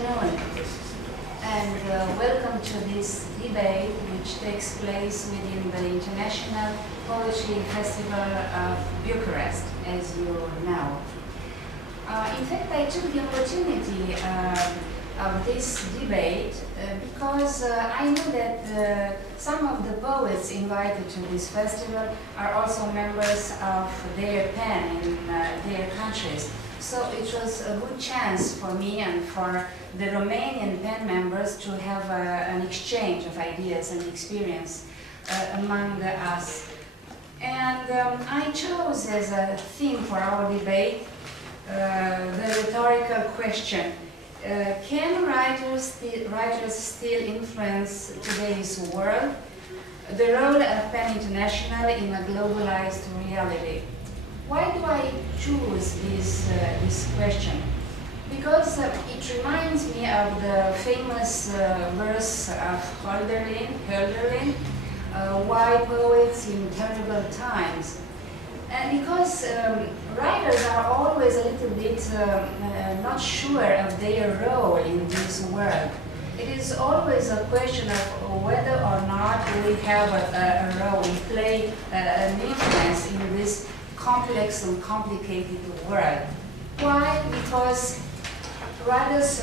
afternoon, and welcome to this debate which takes place within the International Poetry Festival of Bucharest, as you know. In fact, I took the opportunity of this debate because I know that some of the poets invited to this festival are also members of their pen in their countries. So it was a good chance for me and for the Romanian pen members to have an exchange of ideas and experience among us. And I chose as a theme for our debate the rhetorical question. Can writers still influence today's world? The role of PEN International in a globalized reality. Why do I choose this question? Because it reminds me of the famous verse of Hölderlin, why poets in terrible times? And because writers are always a little bit not sure of their role in this world. It is always a question of whether or not we have a role, we play an influence in this complex and complicated world. Why? Because writers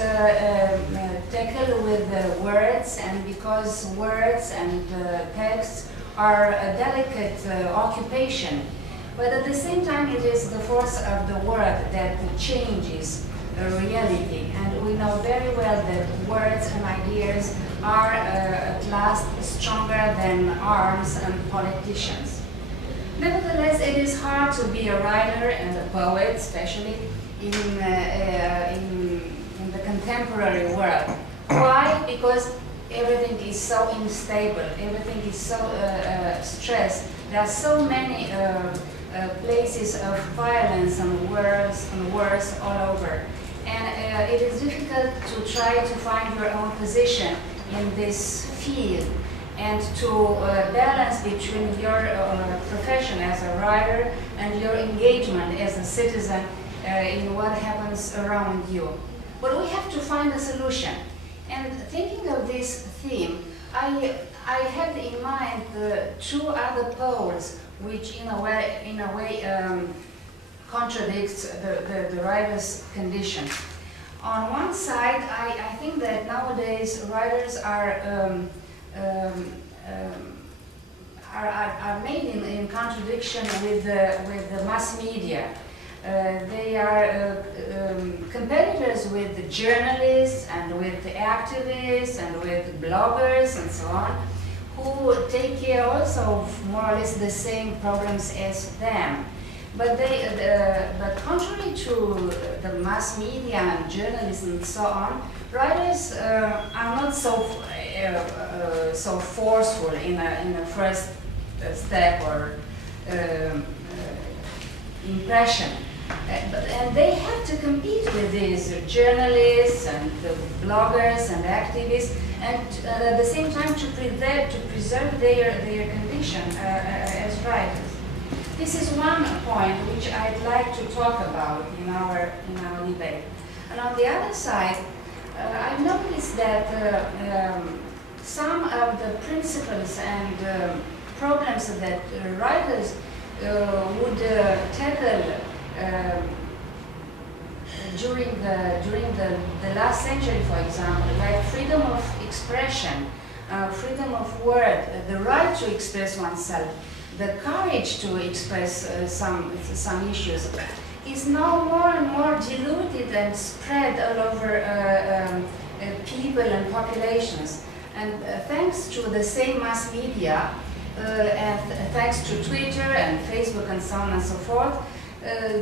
tackle with words, and because words and texts are a delicate occupation. But at the same time, it is the force of the word that changes reality. And we know very well that words and ideas are at last stronger than arms and politicians. Nevertheless, it is hard to be a writer and a poet, especially in the contemporary world. Why? Because everything is so unstable, everything is so stressed. There are so many places of violence and wars all over. And it is difficult to try to find your own position in this field and to balance between your profession as a writer and your engagement as a citizen in what happens around you. But we have to find a solution. And thinking of this theme, I had in mind two other poles which in a way contradicts the writer's condition. On one side, I think that nowadays writers are made in contradiction with the mass media. They are competitors with the journalists and with the activists and with bloggers and so on, who take care also of more or less the same problems as them. But contrary to the mass media and journalists and so on, writers are not so forceful in a first step or impression. And they have to compete with these journalists and the bloggers and activists, and at the same time to preserve their condition as writers. This is one point which I'd like to talk about in our debate. And on the other side, I've noticed that some of the principles and problems that writers would tackle during the last century, for example, like freedom of expression, freedom of word, the right to express oneself, the courage to express some issues, is now more and more diluted and spread all over people and populations. And thanks to the same mass media, and thanks to Twitter and Facebook and so on and so forth,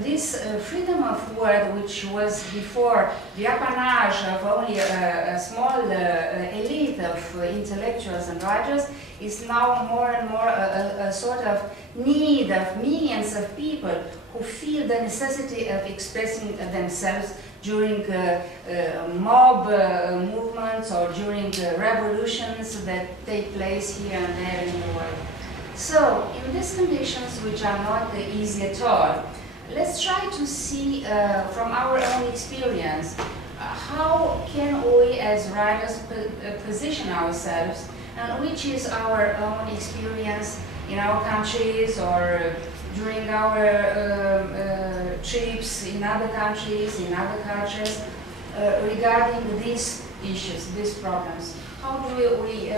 this freedom of word, which was before the apanage of only a small elite of intellectuals and writers, is now more and more a sort of need of millions of people who feel the necessity of expressing themselves during mob movements or during revolutions that take place here and there in the world. So, in these conditions, which are not easy at all, let's try to see from our own experience how can we as writers position ourselves, and which is our own experience in our countries or during our trips in other countries, in other cultures, regarding these issues, these problems. How do we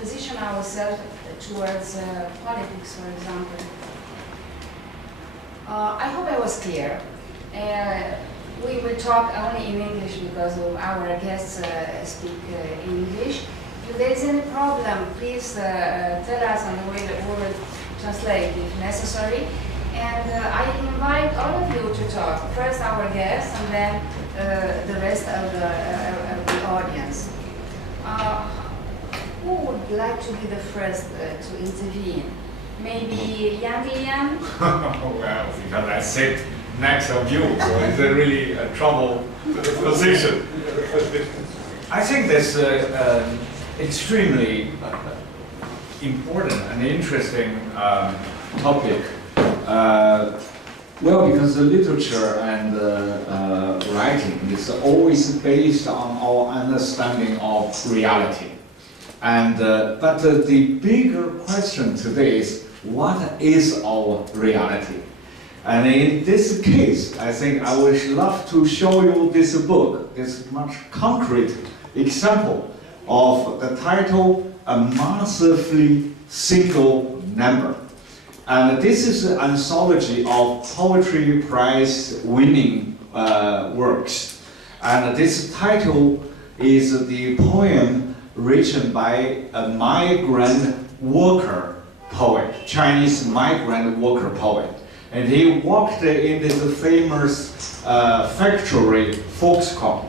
position ourselves towards politics, for example? I hope I was clear. We will talk only in English because our guests speak English. If there is any problem, please tell us and we will translate if necessary. And I invite all of you to talk. First our guests and then the rest of the audience. Who would like to be the first to intervene? Maybe young Lian? Well, because I sit next to you, so it's a really a trouble position. I think that's extremely important and interesting topic. Well, because the literature and writing is always based on our understanding of reality. And but the bigger question today is, what is our reality? And in this case, I think I would love to show you this book, this much concrete example of the title, A Massively Single Number. And this is an anthology of poetry prize winning works. And this title is the poem written by a migrant worker poet, Chinese migrant worker poet. And he worked in this famous factory, Foxconn,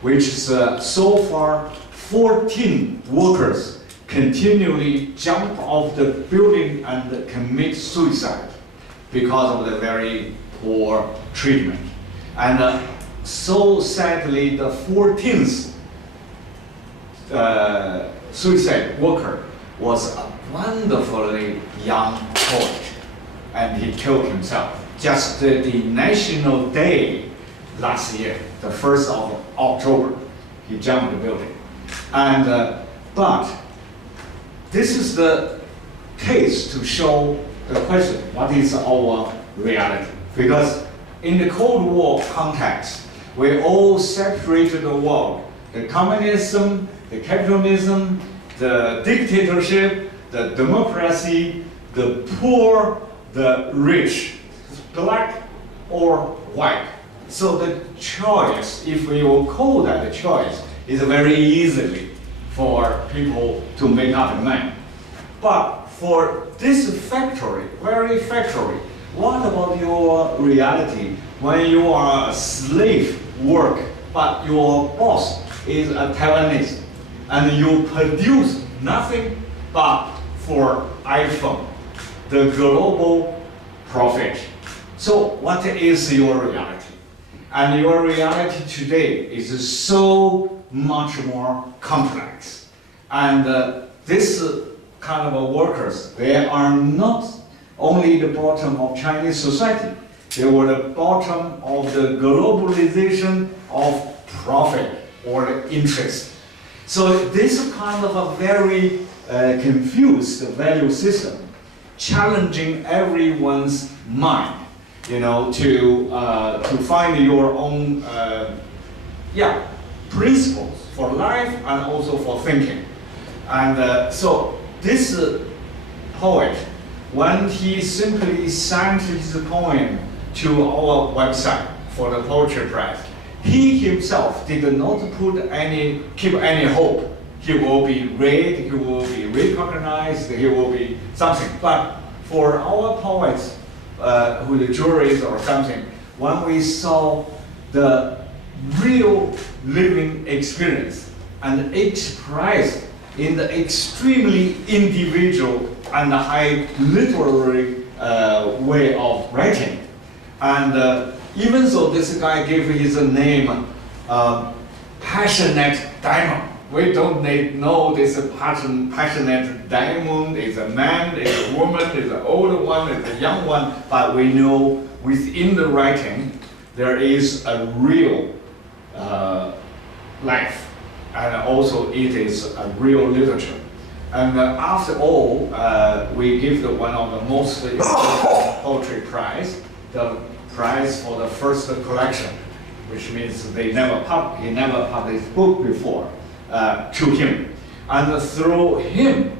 which is so far 14 workers continually jump off the building and commit suicide because of the very poor treatment. And so sadly, the 14th suicide worker was a wonderfully young poet, and he killed himself. Just the National Day last year, the 1st of October, he jumped the building. And but this is the case to show the question, what is our reality? Because in the Cold War context, we all separated the world. The communism, the capitalism, the dictatorship, the democracy, the poor, the rich, black or white. So the choice, if we will call that a choice, is very easily for people to make up their mind. But for this factory, very factory, what about your reality when you are a slave work, but your boss is a Taiwanese, and you produce nothing but for iPhone, the global profit. So what is your reality? And your reality today is so much more complex. And this kind of workers, they are not only the bottom of Chinese society, they were the bottom of the globalization of profit or interest. So this kind of a very confused value system, challenging everyone's mind, you know, to find your own principles for life and also for thinking. And so this poet, when he simply sent his poem to our website for the poetry prize, he himself did not keep any hope. He will be read, he will be recognized, he will be something. But for our poets, who the juries or something, when we saw the real living experience and expressed in the extremely individual and high literary way of writing, and even though this guy gave his name Passionate Diamond, we don't know this passionate diamond is a man, is a woman, is an older one, is a young one, but we know within the writing there is a real life, and also it is a real literature. And after all, we give one of the most important poetry prize, the prize for the first collection, which means he never published book before, to him. And through him,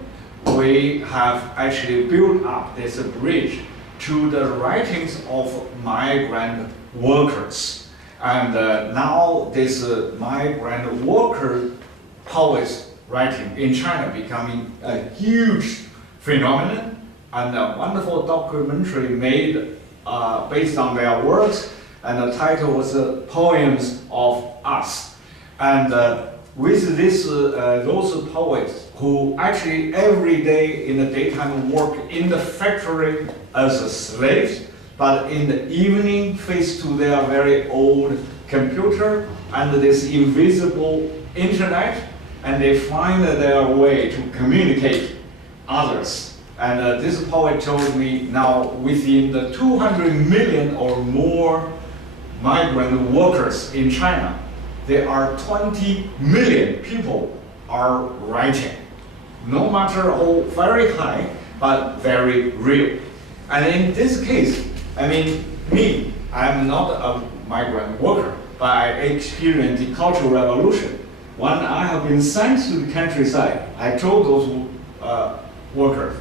we have actually built up this bridge to the writings of migrant workers. And now this migrant worker poets writing in China becoming a huge phenomenon, and a wonderful documentary made based on their works, and the title was Poems of Us. And with this, those poets who actually every day in the daytime work in the factory as slaves, but in the evening face to their very old computer and this invisible internet, and they find their way to communicate others. And this poet told me now within the 200 million or more migrant workers in China, there are 20 million people are writing. No matter how very high, but very real. And in this case, I mean, me, I'm not a migrant worker, but I experienced the Cultural Revolution. When I have been sent to the countryside, I told those workers,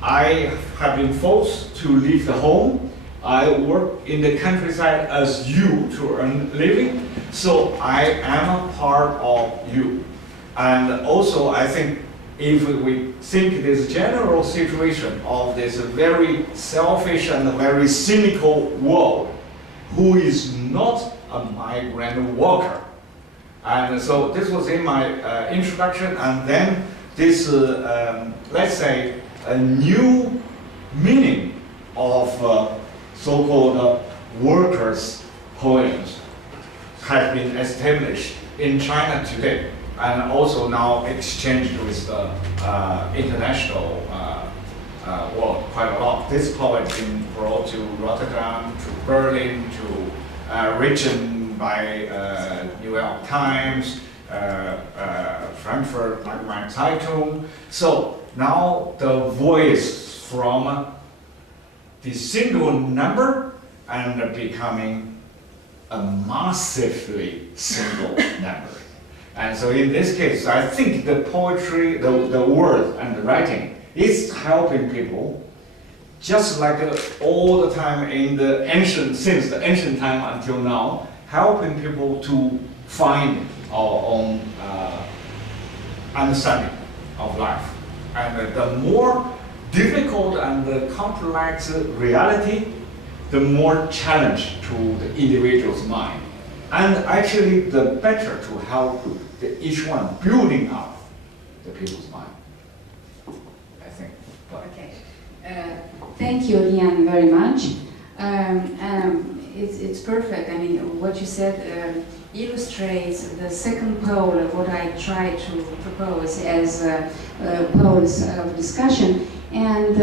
I have been forced to leave the home. I work in the countryside as you to earn a living, so I am a part of you. And also, I think if we think this general situation of this very selfish and very cynical world, who is not a migrant worker. And so this was in my introduction, and then this, let's say, a new meaning of so-called workers' poems has been established in China today, and also now exchanged with the international world quite a lot. This poet has been brought to Rotterdam, to Berlin, to written by New York Times, Frankfurt Allgemeine Zeitung. So now the voice from the single number and becoming a massively single number. And so in this case, I think the poetry, the word and the writing is helping people, just like all the time in the ancient, since the ancient time until now, helping people to find our own understanding of life. And the more difficult and the complex reality, the more challenge to the individual's mind. And actually, the better to help each one building up the people's mind, I think. Okay. Thank you, Lian, very much. It's perfect. I mean, what you said illustrates the second pole of what I try to propose as poles of discussion. And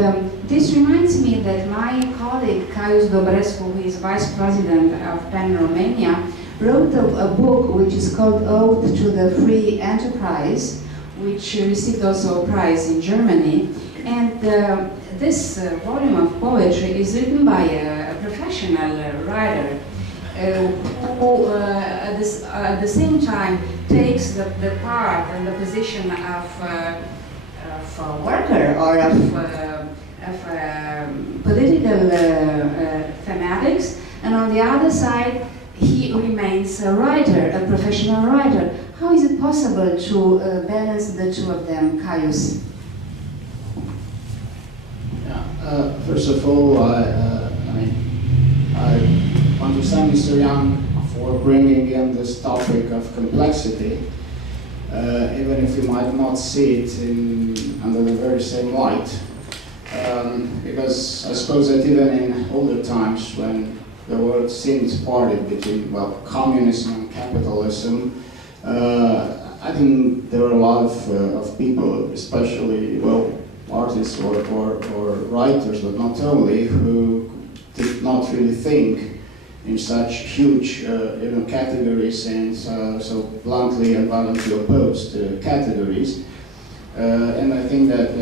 this reminds me that my colleague, Caius Dobrescu, who is Vice President of PEN Romania, wrote a book which is called Ode to the Free Enterprise, which received also a prize in Germany. And this volume of poetry is written by a professional writer who at the same time takes the part and the position of a worker or of political thematics, and on the other side he remains a writer, a professional writer. How is it possible to balance the two of them, Caius? Yeah, first of all, I want to thank Mr. Yang for bringing in this topic of complexity, even if you might not see it under the very same light. Because I suppose that even in older times, when the world seemed parted between, well, communism and capitalism, I think there were a lot of people, especially, well, artists or writers, but not only, who did not really think in such huge categories and so bluntly and violently opposed categories. And I think that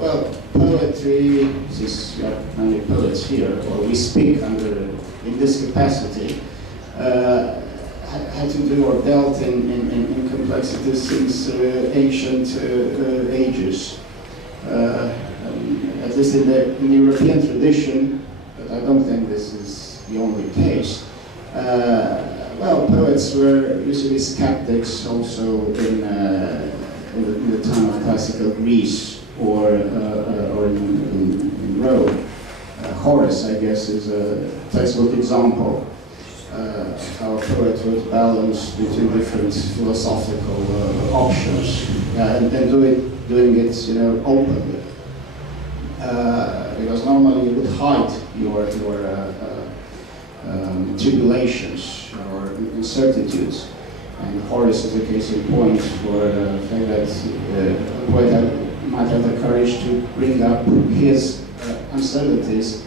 well, poetry, since we are many poets here, or we speak in this capacity, had to do or dealt in complexities since ancient ages. At least in the European tradition, but I don't think this is the only case. Well, poets were usually skeptics also in the time of classical Greece or in Rome. Horace, I guess, is a textbook example. How a poet would balance between different philosophical options and doing it, openly. Because normally you would hide your tribulations or incertitudes. And Horace is a case in point for the fact that a poet might have the courage to bring up his uncertainties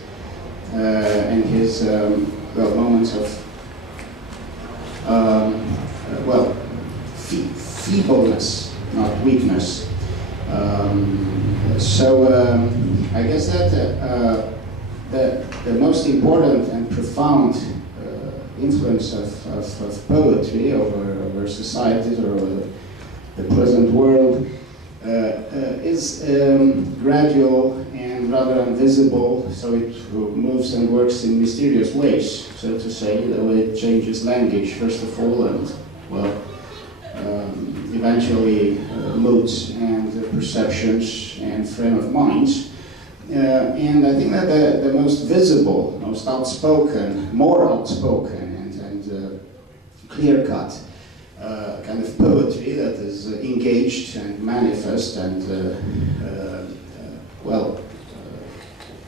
and his moments of feebleness, not weakness. I guess that the most important and profound influence of poetry over societies or over the present world is gradual and rather invisible, so it moves and works in mysterious ways, so to say, the way it changes language, first of all, and, well, eventually moods and perceptions and frame of minds. And I think that the most visible, most outspoken, more outspoken and clear-cut kind of poetry that is engaged and manifest and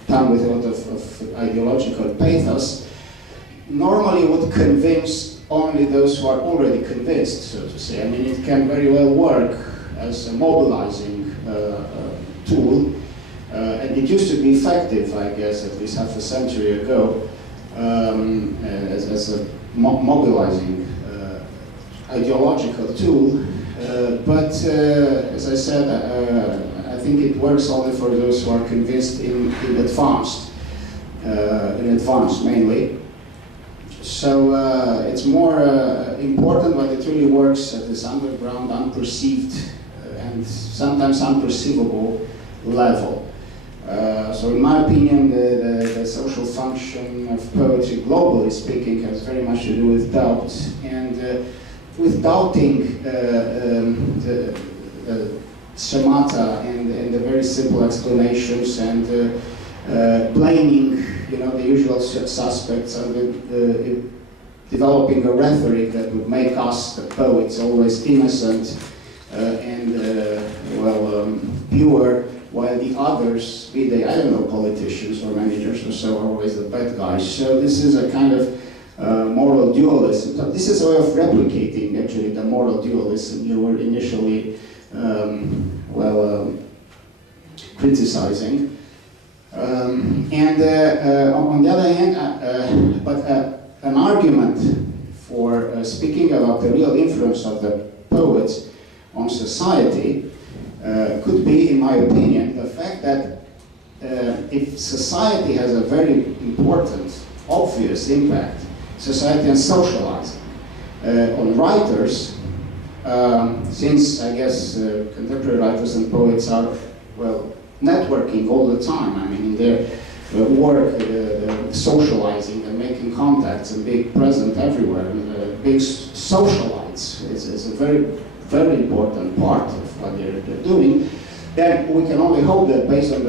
done with a lot of ideological pathos, normally would convince only those who are already convinced, so to say. I mean, it can very well work as a mobilizing tool, and it used to be effective, I guess, at least half a century ago, as a mobilizing ideological tool, but as I said, I think it works only for those who are convinced in advance mainly. So it's more important, but it really works at this underground, unperceived, and sometimes unperceivable level. So in my opinion, the social function of poetry, globally speaking, has very much to do with doubt, and with doubting the schemata and the very simple explanations and blaming, the usual suspects, and developing a rhetoric that would make us, the poets, always innocent and pure, while the others, be they, I don't know, politicians or managers or so, are always the bad guys. So this is a kind of moral dualism. So this is a way of replicating, actually, the moral dualism you were initially criticizing. On the other hand, an argument for speaking about the real influence of the poets on society could be, in my opinion, the fact that if society has a very important, obvious impact, society and socializing, on writers, since I guess contemporary writers and poets are, networking all the time. I mean, in their work, socializing and making contacts and being present everywhere, and being socialites is a very, very important part of what they're doing. Then we can only hope that, based on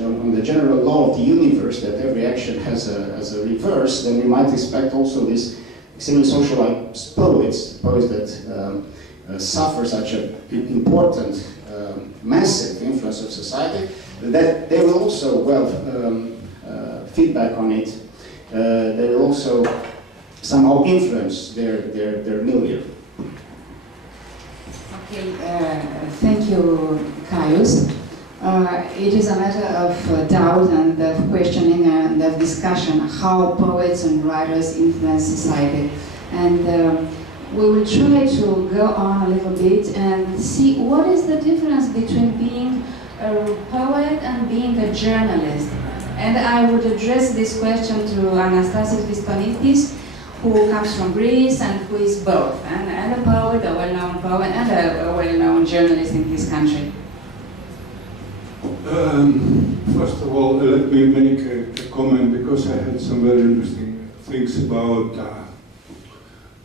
on the general law of the universe, that every action has a reverse, then we might expect also these extremely socialized poets that suffer such an important, massive influence of society, that they will also, feedback on it. They will also somehow influence their milieu. Okay, thank you, Caius. It is a matter of doubt and of questioning and of discussion how poets and writers influence society. And we will try to go on a little bit and see what is the difference between being a poet and being a journalist. And I would address this question to Anastassis Vistonitis, who comes from Greece and who is both, and a poet, a well-known poet, and a well-known journalist in this country. First of all, let me make a comment, because I had some very interesting things about,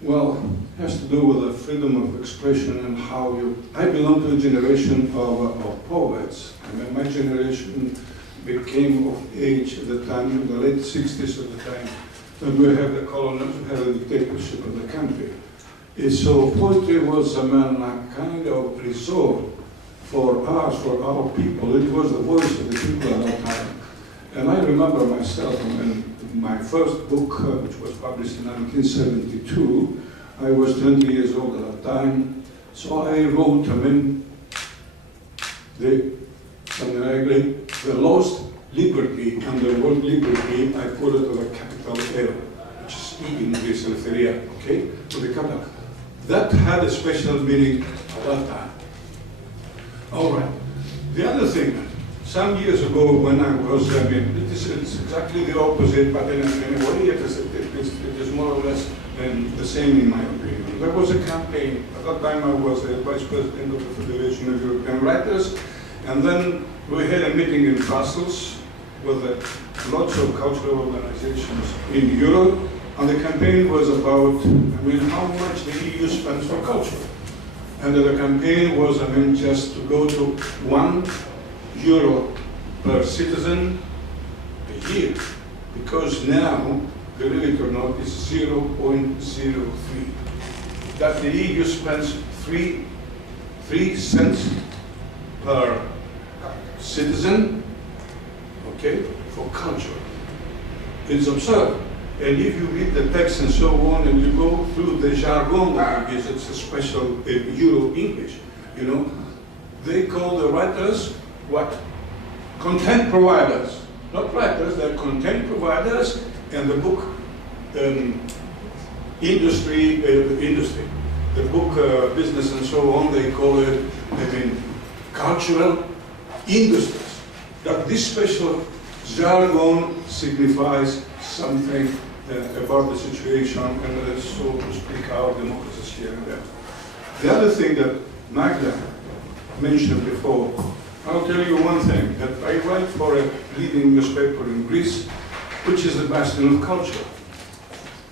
well, it has to do with the freedom of expression and how I belong to a generation of poets. I mean, my generation became of age at the time, in the late 60s at the time, when we had the colonies, we had the dictatorship of the country. And so poetry was a kind of resort for us, for our people. It was the voice of the people at that time. And I remember myself, in my first book, which was published in 1972, I was 20 years old at that time. So I wrote, the lost liberty and the word liberty, I put it with a capital L, which is E in Greece, Elfyn, okay? To the capital. That had a special meaning at that time. All right. The other thing, some years ago when I was, it's exactly the opposite, but in a way it is more or less the same in my opinion. There was a campaign, at that time I was the Vice President of the Federation of European Writers, and then we had a meeting in Brussels with lots of cultural organizations in Europe, and the campaign was about, how much the EU spends for culture. And the campaign was, just to go to €1 per citizen a year, because now, believe it or not, it's 0.03. That the EU spends 3 cents per citizen, okay, for culture. It's absurd. And if you read the text and so on, and you go through the jargon language, it's a special Euro English, they call the writers what? Content providers. Not writers, they're content providers, and the book industry. The book business and so on, they call it, cultural industries. That this special jargon signifies something about the situation, and so to speak, our democracies here and there. The other thing that Magda mentioned before, I'll tell you one thing, that I write for a leading newspaper in Greece, which is the bastion of culture.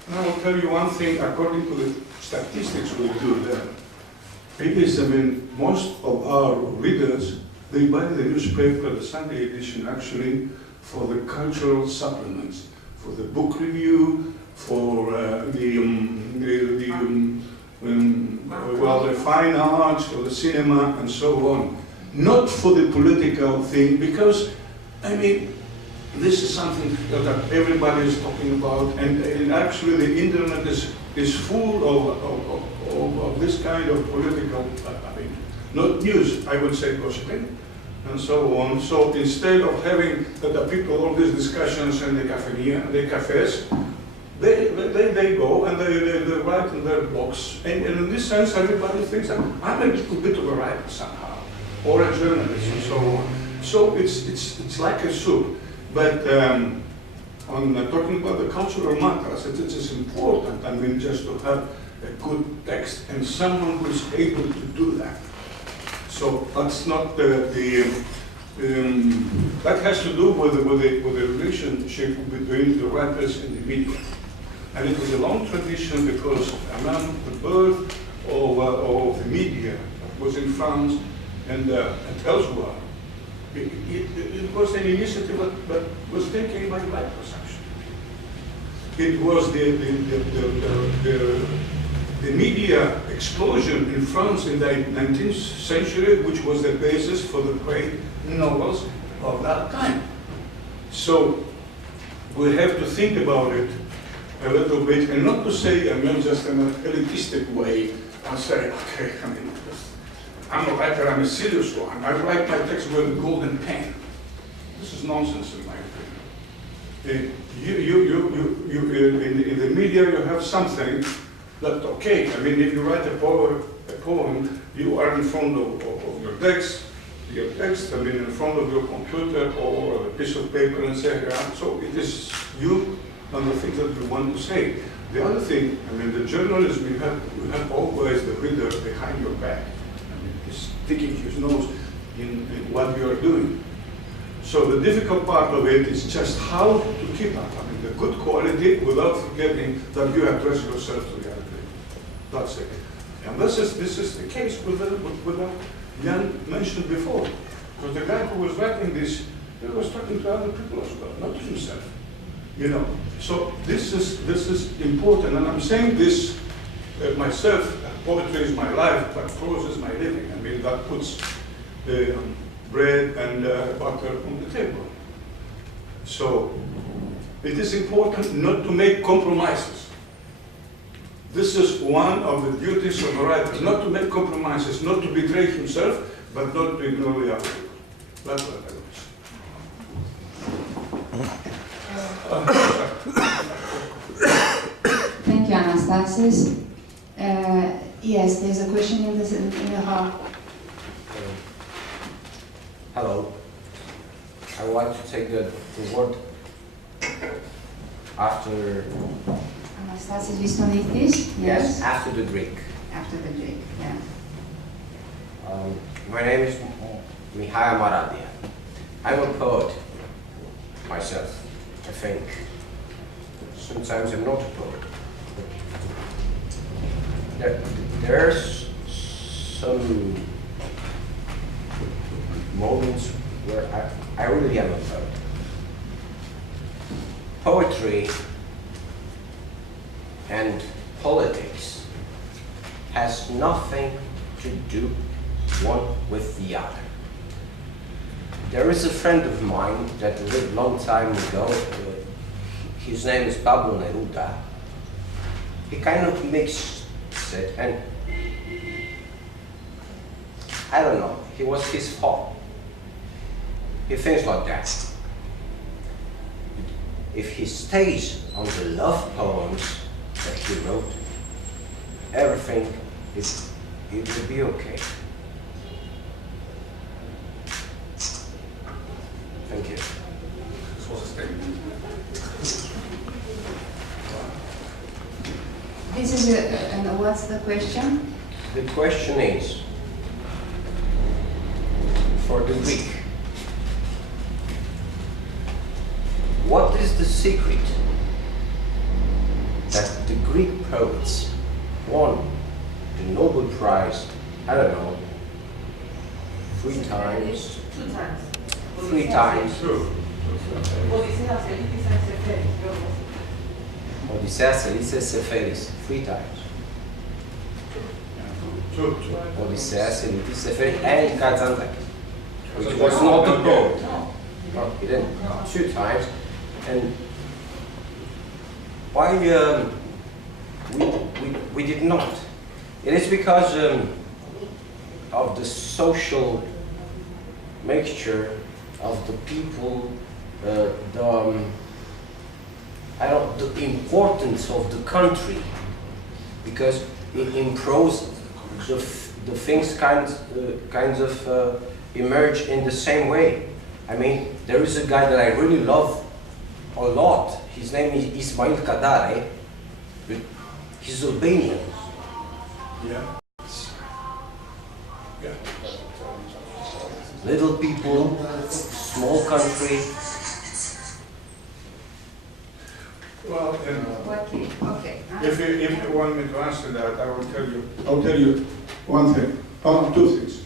And I will tell you one thing, according to the statistics we do there, it is, most of our readers, they buy the newspaper, the Sunday edition actually, for the cultural supplements, for the book review, for the fine arts, for the cinema, and so on. Not for the political thing, because, this is something that everybody is talking about, and actually the internet is full of this kind of political, not news, I would say gossiping, and so on. So instead of having the people all these discussions in the cafes, they go and they write in their blogs. And in this sense, everybody thinks that I'm a little bit of a writer somehow, or a journalist, and so on. So it's like a soup. But on talking about the cultural matters, it is important, just to have a good text and someone who is able to do that. So that's not that has to do with the relationship between the writers and the media. And it is a long tradition, because around the birth of the media was in France and elsewhere. It was an initiative that was taken by writers, actually. It was the media explosion in France in the 19th century, which was the basis for the great novels of that time. So we have to think about it a little bit, and not to say, just in an elitistic way, and say, okay, I'm a writer, I'm a serious one. I write my text with a golden pen. This is nonsense in my opinion. In the media you have something that, okay, I mean, if you write a poem, you are in front of your text, I mean, in front of your computer or a piece of paper and say, yeah, so it is you and the things that you want to say. The other thing, I mean, the journalism, you have always the reader behind your back. I mean, he's sticking his nose in what you are doing. So the difficult part of it is just how to keep up. I mean, the good quality without forgetting that you address yourself to reality. That's it. And this is the case with what Lian mentioned before. Because the guy who was writing this, he was talking to other people as well, not to himself. You know, so this is important, and I'm saying this myself. Poetry is my life, but prose is my living. I mean, that puts bread and butter on the table. So it is important not to make compromises. This is one of the duties of a writer: not to make compromises, not to betray himself, but not to ignore the other people. That's what I would say. Thank you, Anastassis. Yes, there's a question in the hall. Hello. I want to take the word after. Anastassis Vistonitis? Yes, after the Greek. After the Greek, yeah. My name is Mihai Maradia. I'm a poet myself, I think. Sometimes I'm not a poet. There's some moments where I really am a poet. Poetry and politics has nothing to do one with the other. There is a friend of mine that lived a long time ago. His name is Pablo Neruda. He kind of mixed it, and I don't know, it was his fault. He thinks like that. If he stays on the love poems that he wrote, everything it will be okay. Thank you. This was a statement. This is and what's the question? The question is, for the Greek, what is the secret that the Greek poets won the Nobel Prize, I don't know, 3 times? 2 times. 3 times. Odysseus, Elises, Seferis, 3 times. Odysseus, Elises, Seferis, and Kazantzakis, which was not a poet. No, he didn't. 2 times. And why we did not? It is because of the social mixture of the people, the importance of the country, because in prose the things kind of emerge in the same way. I mean, there is a guy that I really love a lot. His name is Ismail Kadare. He's Albanian. Yeah. Yeah. Little people, small country. Well, Okay. if you want me to answer that, I'll tell you one thing, 2 things.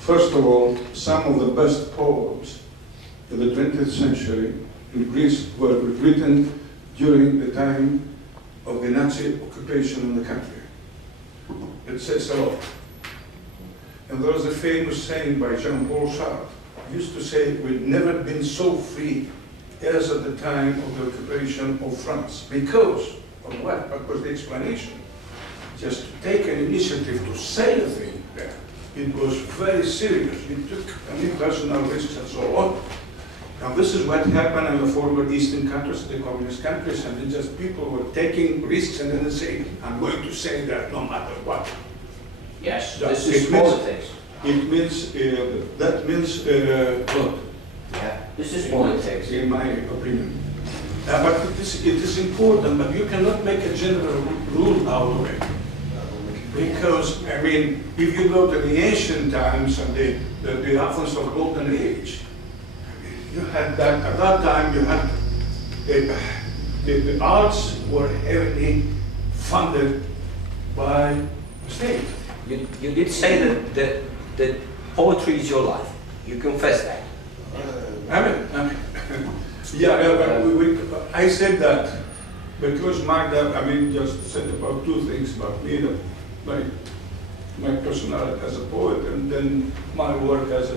First of all, some of the best poems of the 20th century in Greece were written during the time of the Nazi occupation in the country. It says a lot. And there was a famous saying by Jean-Paul Sartre. He used to say, we've never been so free as at the time of the occupation of France. Because of what? What was the explanation? Just to take an initiative to say a thing there It was very serious. It took personal risks and so on. And this is what happened in the former Eastern countries, the communist countries, and it's just people were taking risks and then saying, I'm going to say that no matter what. Yes, Just this is politics. It means, that means God. Yeah, this is politics. In my opinion. But it is important, but you cannot make a general rule out of it. Because, I mean, if you go to the ancient times and the Athens of Golden Age, you had that, at that time you had, the arts were heavily funded by the state. You did say that poetry is your life. You confess that. I said that because Magda, just said about two things about me, my personality as a poet and then my work as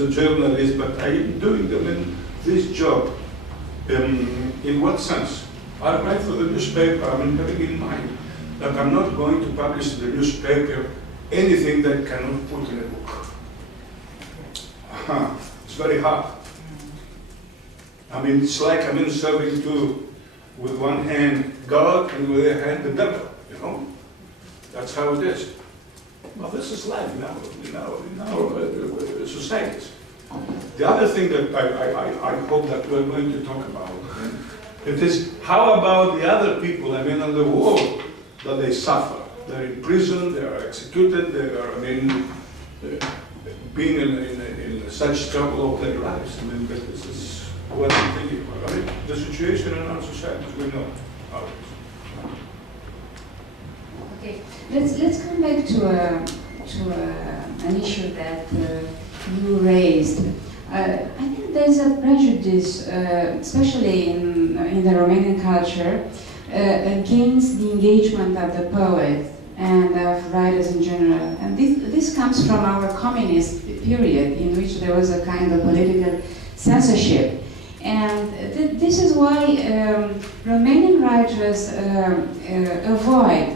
a journalist, but I am doing them in this job. In what sense? I write for the newspaper, having in mind that I'm not going to publish in the newspaper anything that cannot put in a book. It's very hard. It's like serving with one hand God and with the other hand the devil, That's how it is. Well, this is life now, in our societies. The other thing that I hope that we're going to talk about, it is how about the other people, in the world, that they suffer. They're in prison, they are executed, they are, being in such trouble of their lives. This is what I'm thinking about. The situation in our societies, we know how it is. Okay, let's come back to an issue that you raised. I think there's a prejudice, especially in the Romanian culture, against the engagement of the poet and of writers in general. And this comes from our communist period, in which there was a kind of political censorship. And this is why Romanian writers avoid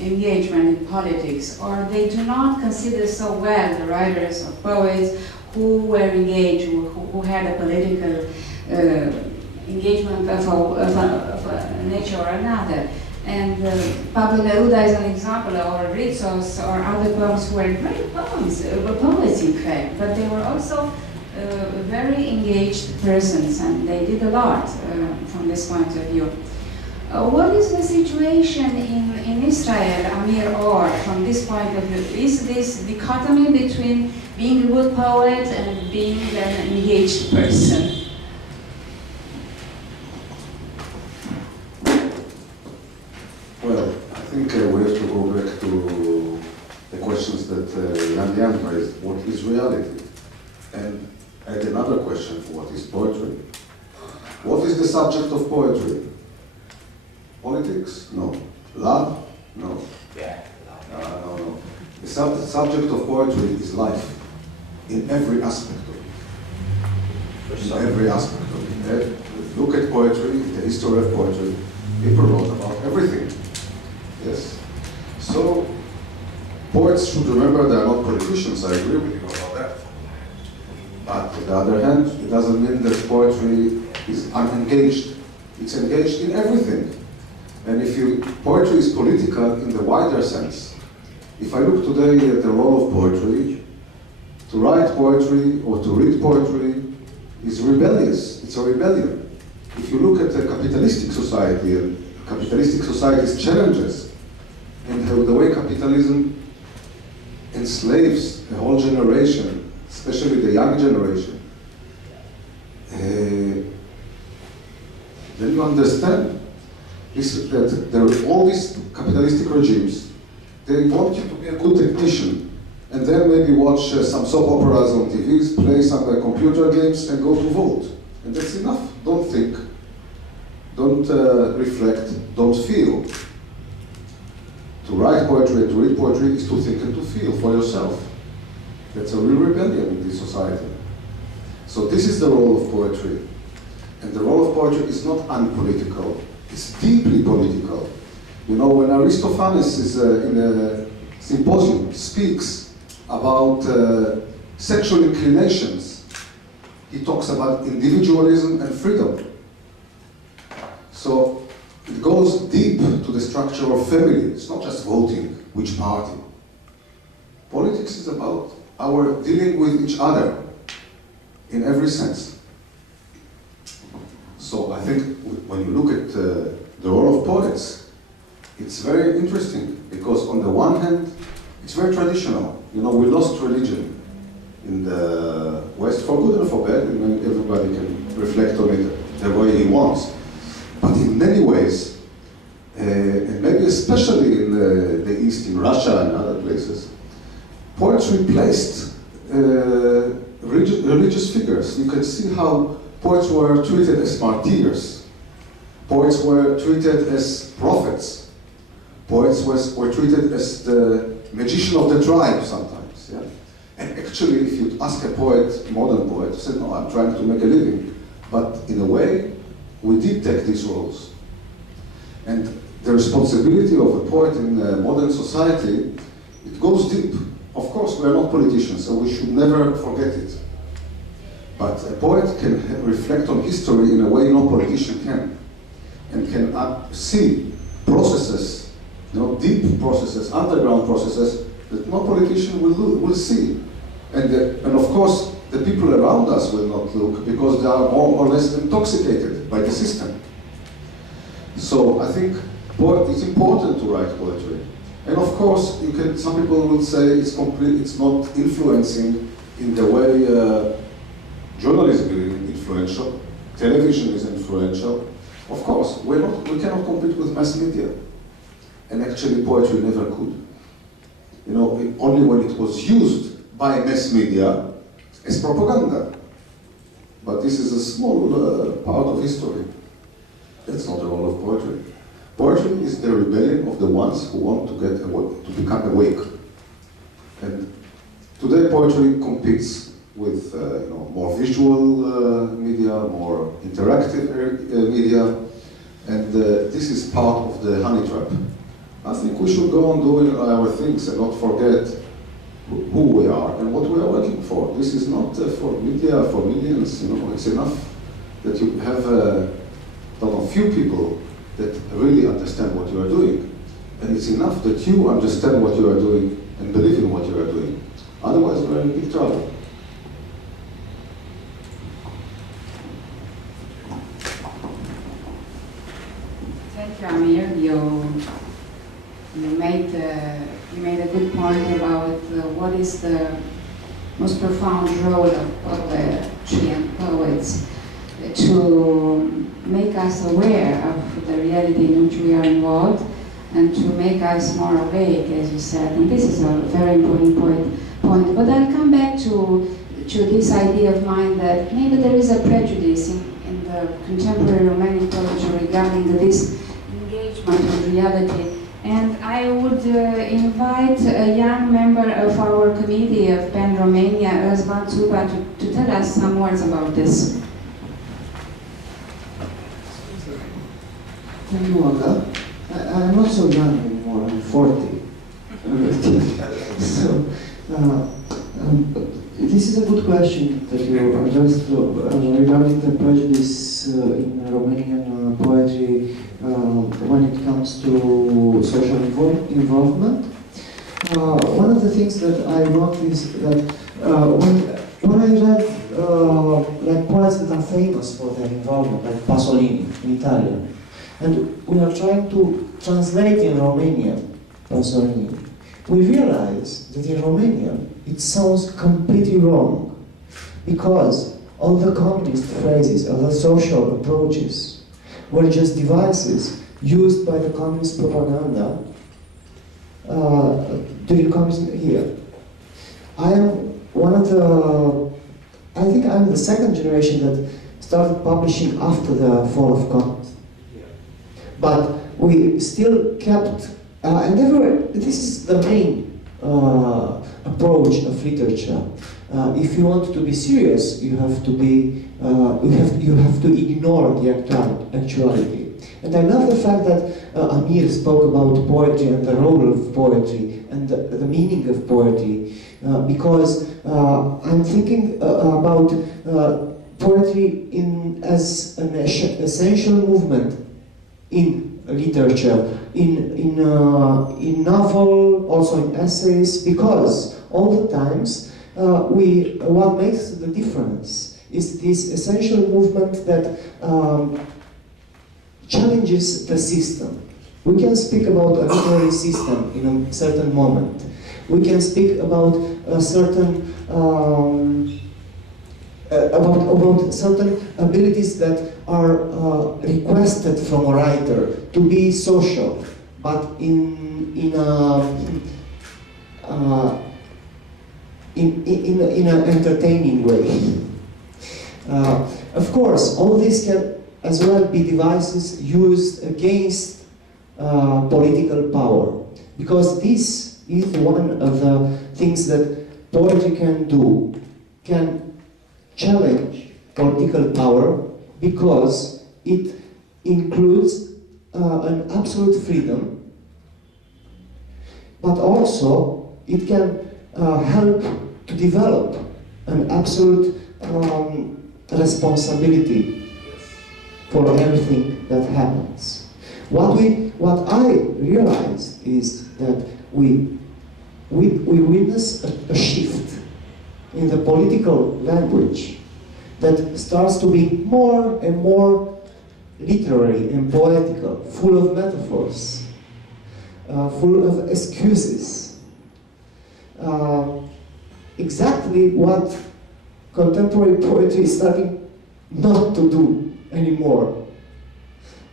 engagement in politics, or they do not consider so well the writers or poets who were engaged, who had a political engagement of a nature or another. And Pablo Neruda is an example, or Ritsos, or other poets who were great poets in fact, but they were also very engaged persons, and they did a lot from this point of view. What is the situation in Israel, Amir, or from this point of view? Is this dichotomy between being a good poet and being an engaged person? Well, I think we have to go back to the questions that Lian raised. What is reality? And add another question, what is poetry? What is the subject of poetry? Politics? No. Love? No. Yeah. No. The subject of poetry is life, in every aspect of it. In every aspect of it. Look at poetry, the history of poetry. People wrote about everything. Yes. So, poets should remember they are not politicians, I agree with you about that. But on the other hand, it doesn't mean that poetry is unengaged. It's engaged in everything. And poetry is political in the wider sense. If I look today at the role of poetry, to write poetry or to read poetry is rebellious. It's a rebellion. If you look at the capitalistic society and capitalistic society's challenges and the way capitalism enslaves a whole generation, especially the young generation, then you understand that there are all these capitalistic regimes. They want you to be a good technician, and then maybe watch some soap operas on TVs, play some computer games, and go to vote. And that's enough. Don't think, don't reflect, don't feel. To write poetry and to read poetry is to think and to feel for yourself. That's a real rebellion in this society. So this is the role of poetry. And the role of poetry is not unpolitical, it's deeply political. You know, when Aristophanes is in a symposium, speaks about sexual inclinations. He talks about individualism and freedom. So it goes deep to the structure of family. It's not just voting which party. Politics is about our dealing with each other in every sense. So I think when you look at the role of poets, it's very interesting because on the one hand, it's very traditional. You know, we lost religion in the West for good and for bad, and everybody can reflect on it the way he wants. But in many ways, and maybe especially in the East, in Russia and other places, poets replaced religious figures. You can see how poets were treated as martyrs. Poets were treated as prophets. Poets were treated as the magician of the tribe sometimes. Yeah? And actually, if you ask a poet, modern poet, he said, no, I'm trying to make a living. But in a way, we did take these roles. And the responsibility of a poet in modern society, it goes deep. Of course, we are not politicians, so we should never forget it. But a poet can reflect on history in a way no politician can. And can see processes, you know, deep processes, underground processes, that no politician will see. And of course, the people around us will not look because they are more or less intoxicated by the system. So I think it's important to write poetry. And of course, some people will say it's not influencing in the way journalism is influential, television is influential. Of course, we cannot compete with mass media. And actually poetry never could. You know, only when it was used by mass media as propaganda. But this is a small part of history. That's not the role of poetry. Poetry is the rebellion of the ones who want to become awake. And today poetry competes with more visual media, more interactive media, and this is part of the honey trap. I think we should go on doing our things and not forget who we are and what we are working for. This is not for media, for millions. You know, it's enough that you have a few people that really understand what you are doing, and it's enough that you understand what you are doing and believe in what you are doing. Otherwise, we're in big trouble. Thank you, Amir. You made a good point about what is the most profound role of poetry and poets to make us aware of the reality in which we are involved and to make us more awake, as you said. And this is a very important point. But I'll come back to this idea of mine that maybe there is a prejudice in the contemporary Romanian poetry regarding this engagement with reality. And I would invite a young member of our committee of PEN Romania, Răzvan Țupa, to tell us some words about this. Thank you, Magda. I'm not so young anymore, I'm 40. So, this is a good question that you addressed regarding the prejudice in Romanian poetry when it comes to social involvement. One of the things that I noticed that when I read like poets that are famous for their involvement, like Pasolini in Italian, and we are trying to translate in Romanian Pasolini, we realize that in Romanian it sounds completely wrong, because all the communist phrases, all the social approaches were just devices used by the communist propaganda during communism here. I am one of the, I think I'm the second generation that started publishing after the fall of communism. But we still kept, and this is the main approach of literature. If you want to be serious, you have to be, you have to ignore the actuality. And I love the fact that Amir spoke about poetry and the role of poetry and the meaning of poetry. because I'm thinking about poetry as an essential movement in literature, in novel, also in essays, because all the times what makes the difference is this essential movement that challenges the system. We can speak about a literary system in a certain moment. We can speak about a certain about certain abilities that are requested from a writer to be social, but in an entertaining way. Of course, all these can as well be devices used against political power, because this is one of the things that poetry can do, can challenge political power, because it includes an absolute freedom, but also it can help to develop an absolute responsibility for everything that happens. What I realized is that we witness a shift in the political language that starts to be more and more literary and poetical, full of metaphors, full of excuses. Exactly what contemporary poetry is starting not to do anymore.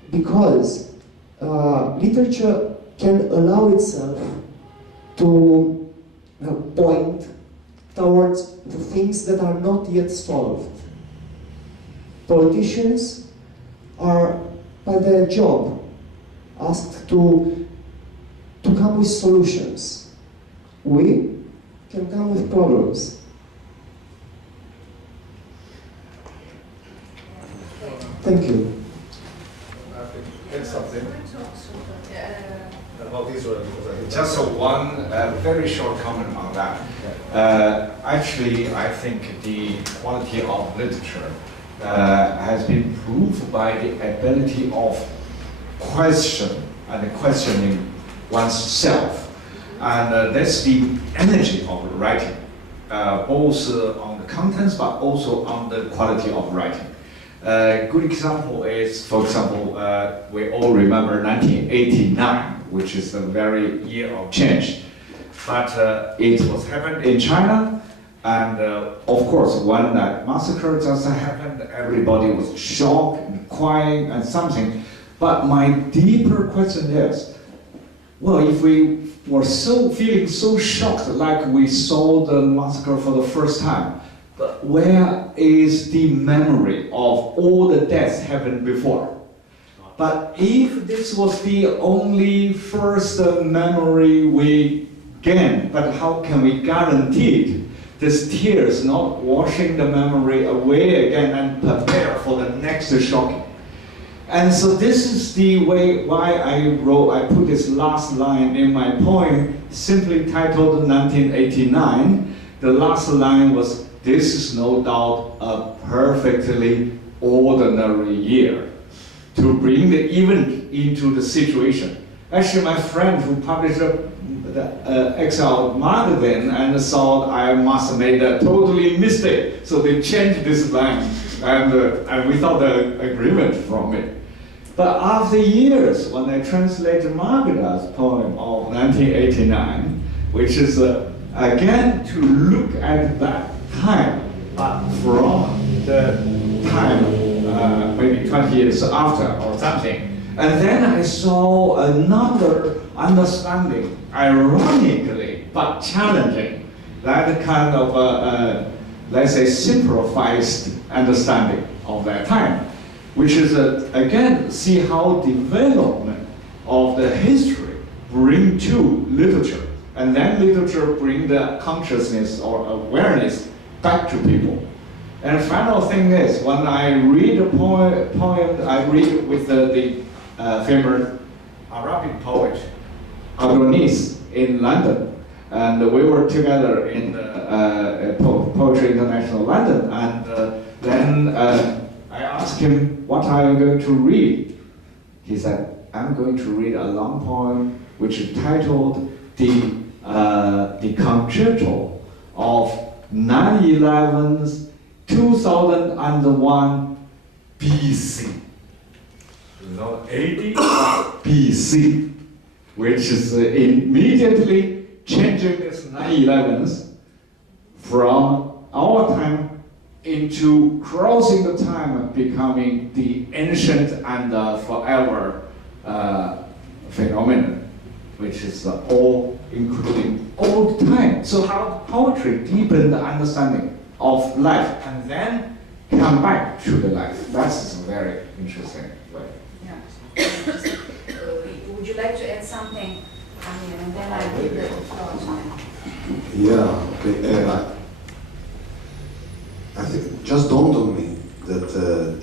Because literature can allow itself to point towards the things that are not yet solved. Politicians are, by their job, asked to come with solutions. We can come with problems. Thank you. Add something. About Israel, because Just one very short comment on that. Actually, I think the quality of literature has been proved by the ability of questioning oneself. And that's the energy of writing, both on the contents but also on the quality of writing. A good example is, for example, we all remember 1989, which is the very year of change. But it was happened in China, and of course, when that massacre just happened, everybody was shocked and crying and something. But my deeper question is, well, if we were feeling so shocked like we saw the massacre for the first time, but where is the memory of all the deaths happened before? But if this was the only first memory we gained, but how can we guarantee these tears not washing the memory away again and prepare for the next shocking? And so this is the way why I put this last line in my poem, simply titled 1989. The last line was, "This is no doubt a perfectly ordinary year," to bring the event into the situation. Actually, my friend who published the Exile magazine and thought I must have made a totally mistake, so they changed this line, and we thought the agreement from it. But after years, when I translated Magda's poem of 1989, which is again to look at that time, but from the time maybe 20 years after or something. And then I saw another understanding, ironically, but challenging, that kind of, let's say, simplified understanding of that time, which is, again, see how development of the history bring to literature, and then literature bring the consciousness or awareness back to people. And the final thing is, when I read a poem I read with the famous Arabic poet Adonis in London, and we were together in Poetry International London, and then I asked him, what are you going to read? He said, I'm going to read a long poem which is titled The Concerto of 9/11's 2001 BC. Not AD, BC, which is immediately changing this 9/11s from our time into crossing the time, becoming the ancient and forever phenomenon, which is all including all time. So how poetry deepened the understanding of life and then come back to the life. That's very interesting way. Yeah. Would you like to add something? And then I give the floor to you. Yeah, okay. I think it just dawned on me that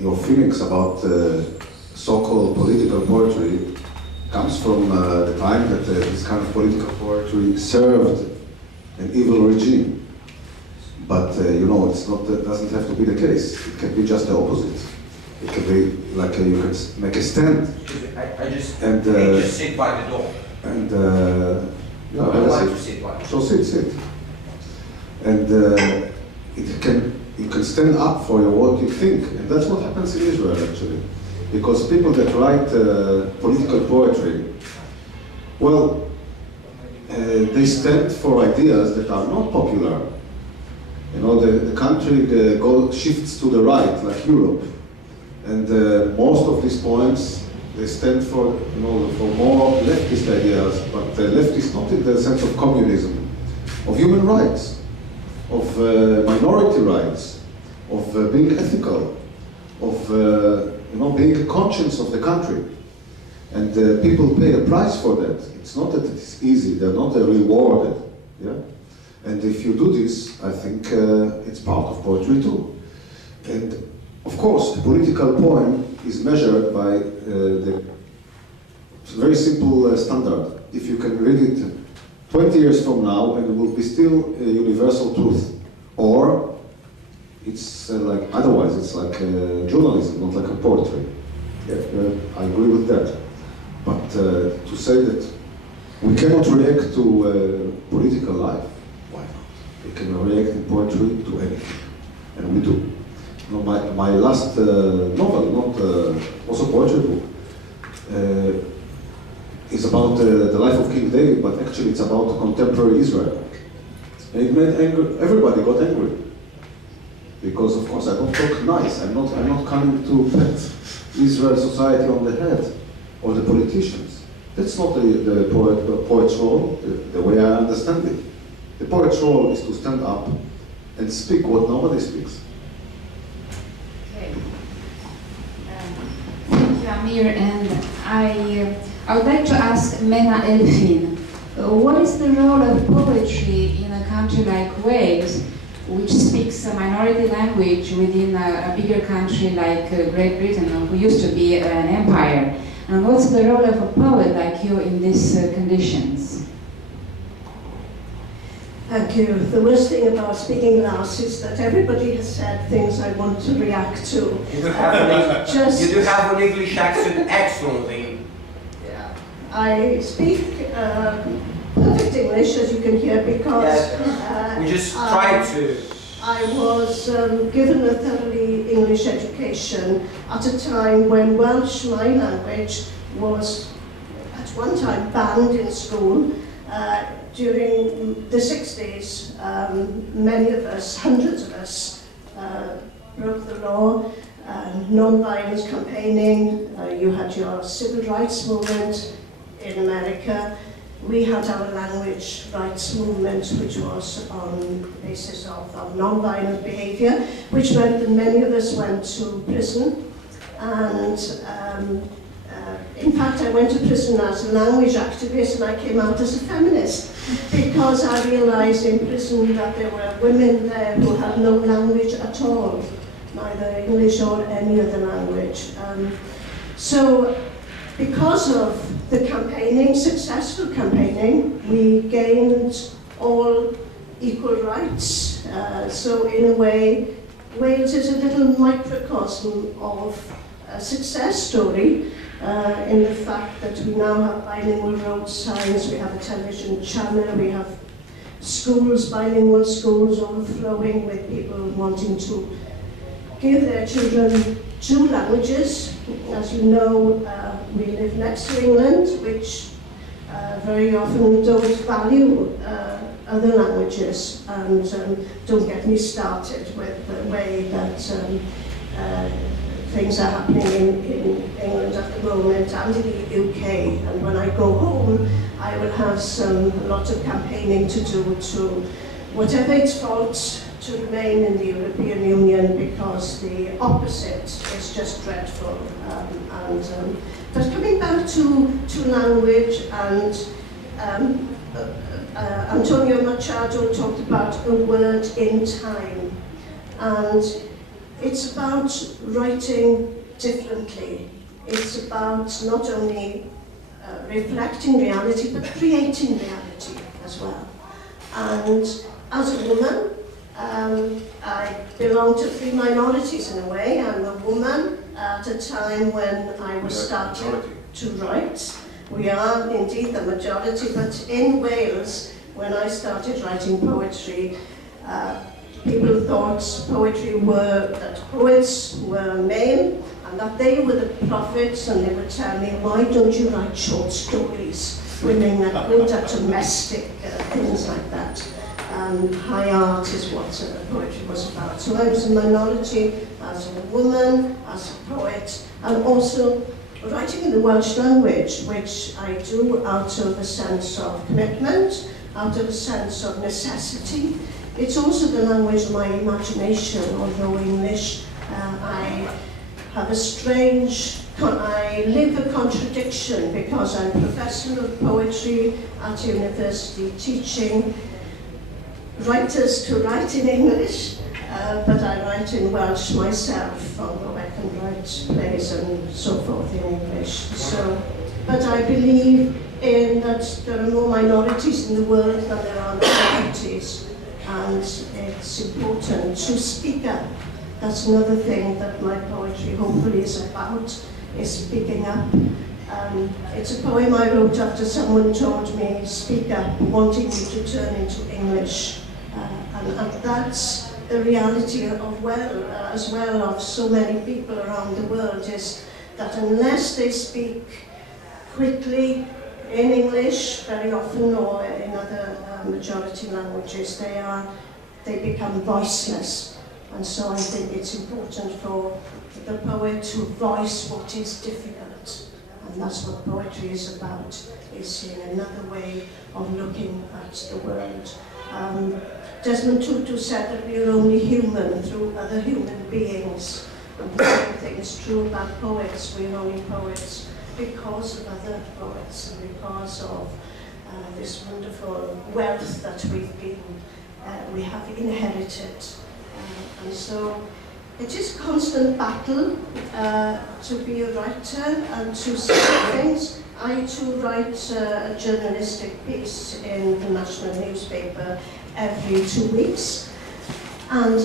your feelings about so-called political poetry comes from the time that this kind of political poetry served an evil regime. But you know, it's not. That doesn't have to be the case. It can be just the opposite. It can be like you can make a stand. I just sit by the door. And I don't like to sit by the door. So sit. And you can stand up for what you think, and that's what happens in Israel actually. Because people that write political poetry, well, they stand for ideas that are not popular. You know, the country shifts to the right, like Europe, and most of these poems they stand for, you know, for more leftist ideas, but leftist not in the sense of communism, of human rights, of minority rights, of being ethical, of you know, being a conscience of the country. And people pay a price for that. It's not that it's easy, they're not rewarded. Yeah? And if you do this, I think it's part of poetry too. And of course, the political poem is measured by the very simple standard. If you can read it 20 years from now, and it will be still a universal truth. Or it's like, otherwise it's like journalism, not like a poetry. Yeah, I agree with that. But to say that we cannot react to political life, why not? We can react in poetry to anything, and we do. You know, my last novel, not also poetry book, is about the life of King David, but actually it's about contemporary Israel. And it made everybody got angry. Because of course I don't talk nice, I'm not coming to pat Israel society on the head, or the politicians. That's not the poet's role, the way I understand it. The poet's role is to stand up and speak what nobody speaks. Okay. Thank you, Amir. And I would like to ask Menna Elfyn, what is the role of poetry in a country like Wales, which speaks a minority language within a bigger country like Great Britain, who used to be an empire? And what's the role of a poet like you in these conditions? Thank you. The worst thing about speaking last is that everybody has said things I want to react to. You do have an English accent excellently. Yeah. I speak perfect English, as you can hear, because we just tried to. I was given a thoroughly English education at a time when Welsh, my language, was at one time banned in school. During the 60s, many of us, hundreds of us, broke the law, non-violence campaigning. You had your civil rights movement in America. We had our language rights movement, which was on the basis of non-violent behavior, which meant that many of us went to prison. And in fact, I went to prison as a language activist, and I came out as a feminist, because I realized in prison that there were women there who had no language at all, neither English or any other language. So because of the campaigning, successful campaigning, we gained all equal rights. So in a way, Wales is a little microcosm of a success story in the fact that we now have bilingual road signs, we have a television channel, we have schools, bilingual schools overflowing with people wanting to give their children two languages. As you know, we live next to England, which very often don't value other languages, and don't get me started with the way that things are happening in England at the moment and in the UK. And when I go home, I will have a lot of campaigning to do to, whatever its fault, to remain in the European Union, because the opposite is just dreadful. But coming back to language, and Antonio Machado talked about a word in time, and it's about writing differently. It's about not only reflecting reality, but creating reality as well. And as a woman, I belong to three minorities in a way. I'm a woman at a time when I was starting to write. We are indeed the majority, but in Wales, when I started writing poetry, people thought that poets were male, and that they were the prophets, and they would tell me, why don't you write short stories? Women are good at domestic things like that. High art is what poetry was about. So I was a minority as a woman, as a poet, and also writing in the Welsh language, which I do out of a sense of commitment, out of a sense of necessity. It's also the language of my imagination, although English, I have a strange, I live a contradiction, because I'm professor of poetry at university, teaching writers to write in English, but I write in Welsh myself, although I can write plays and so forth in English. So, but I believe in that there are more minorities in the world than there are majorities, and it's important to speak up. That's another thing that my poetry hopefully is about, is speaking up. It's a poem I wrote after someone told me, speak up, wanting me to turn into English. And that's the reality of as well of so many people around the world, is that unless they speak quickly in English very often, or in other majority languages, they become voiceless. And so I think it's important for the poet to voice what is difficult. And that's what poetry is about, is seeing another way of looking at the world. Desmond Tutu said that we are only human through other human beings. And the same thing is true about poets. We are only poets because of other poets, and because of this wonderful wealth that we have inherited. And so it is a constant battle to be a writer and to say things. I too write a journalistic piece in the national newspaper every 2 weeks. And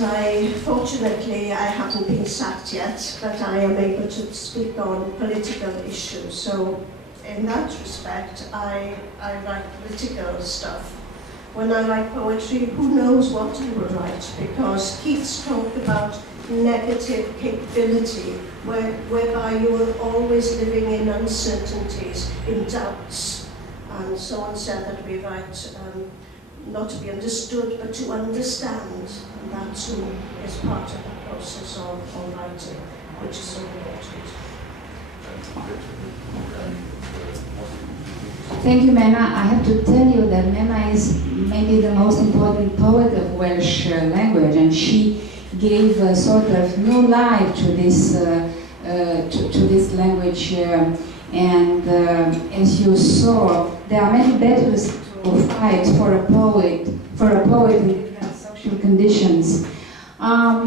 fortunately, I haven't been sacked yet, but I am able to speak on political issues. So in that respect, I write political stuff. When I write poetry, who knows what I will write, because Keats talked about negative capability, whereby you are always living in uncertainties, in doubts. And someone said that we write not to be understood, but to understand. And that too is part of the process of writing, which is so important. Thank you, Menna. I have to tell you that Menna is maybe the most important poet of Welsh language, and she gave a sort of new life to this language. And as you saw, there are many battles to fight for a poet in different social conditions. I'll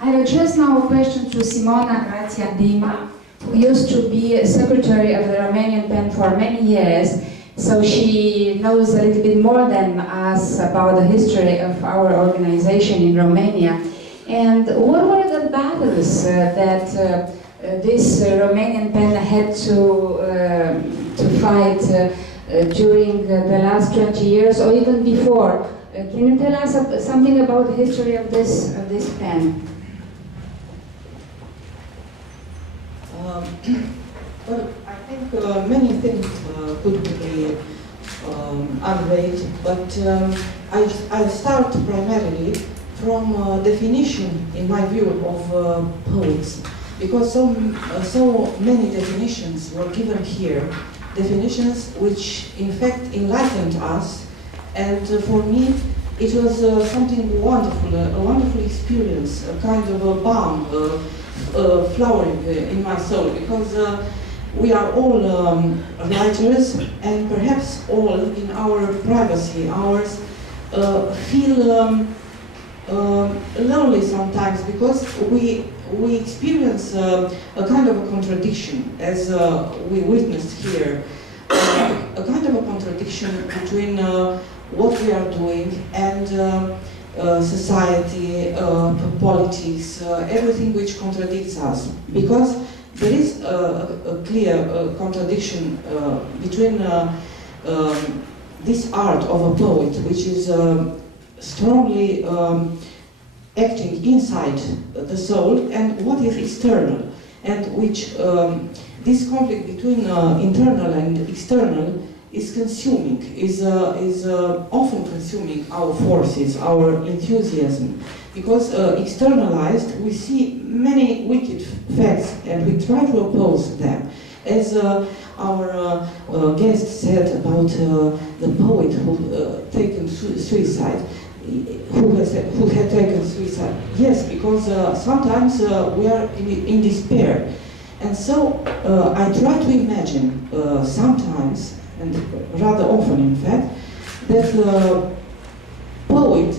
address now a question to Simona Grația Dima, who used to be a secretary of the Romanian PEN for many years, So she knows a little bit more than us about the history of our organization in Romania. And what were the battles that this Romanian pen had to fight during the last 20 years or even before? Can you tell us something about the history of this pen? Well, I think many things could be unveiled, but I start primarily from definition, in my view, of poets, because so many definitions were given here, definitions which in fact enlightened us, and for me it was something wonderful, a wonderful experience, a kind of a balm flowering in my soul, because we are all writers, and perhaps all in our privacy hours feel lonely sometimes, because we experience a kind of a contradiction, as we witnessed here, a kind of a contradiction between what we are doing and society, politics, everything which contradicts us, because there is a clear contradiction between this art of a poet, which is strongly acting inside the soul, and what is external, and which this conflict between internal and external is consuming, is often consuming our forces, our enthusiasm. Because externalized, we see many wicked facts and we try to oppose them. As our guest said about the poet who taken suicide, who had taken suicide. Yes, because sometimes we are in despair. And so I try to imagine sometimes, and rather often in fact, that the poet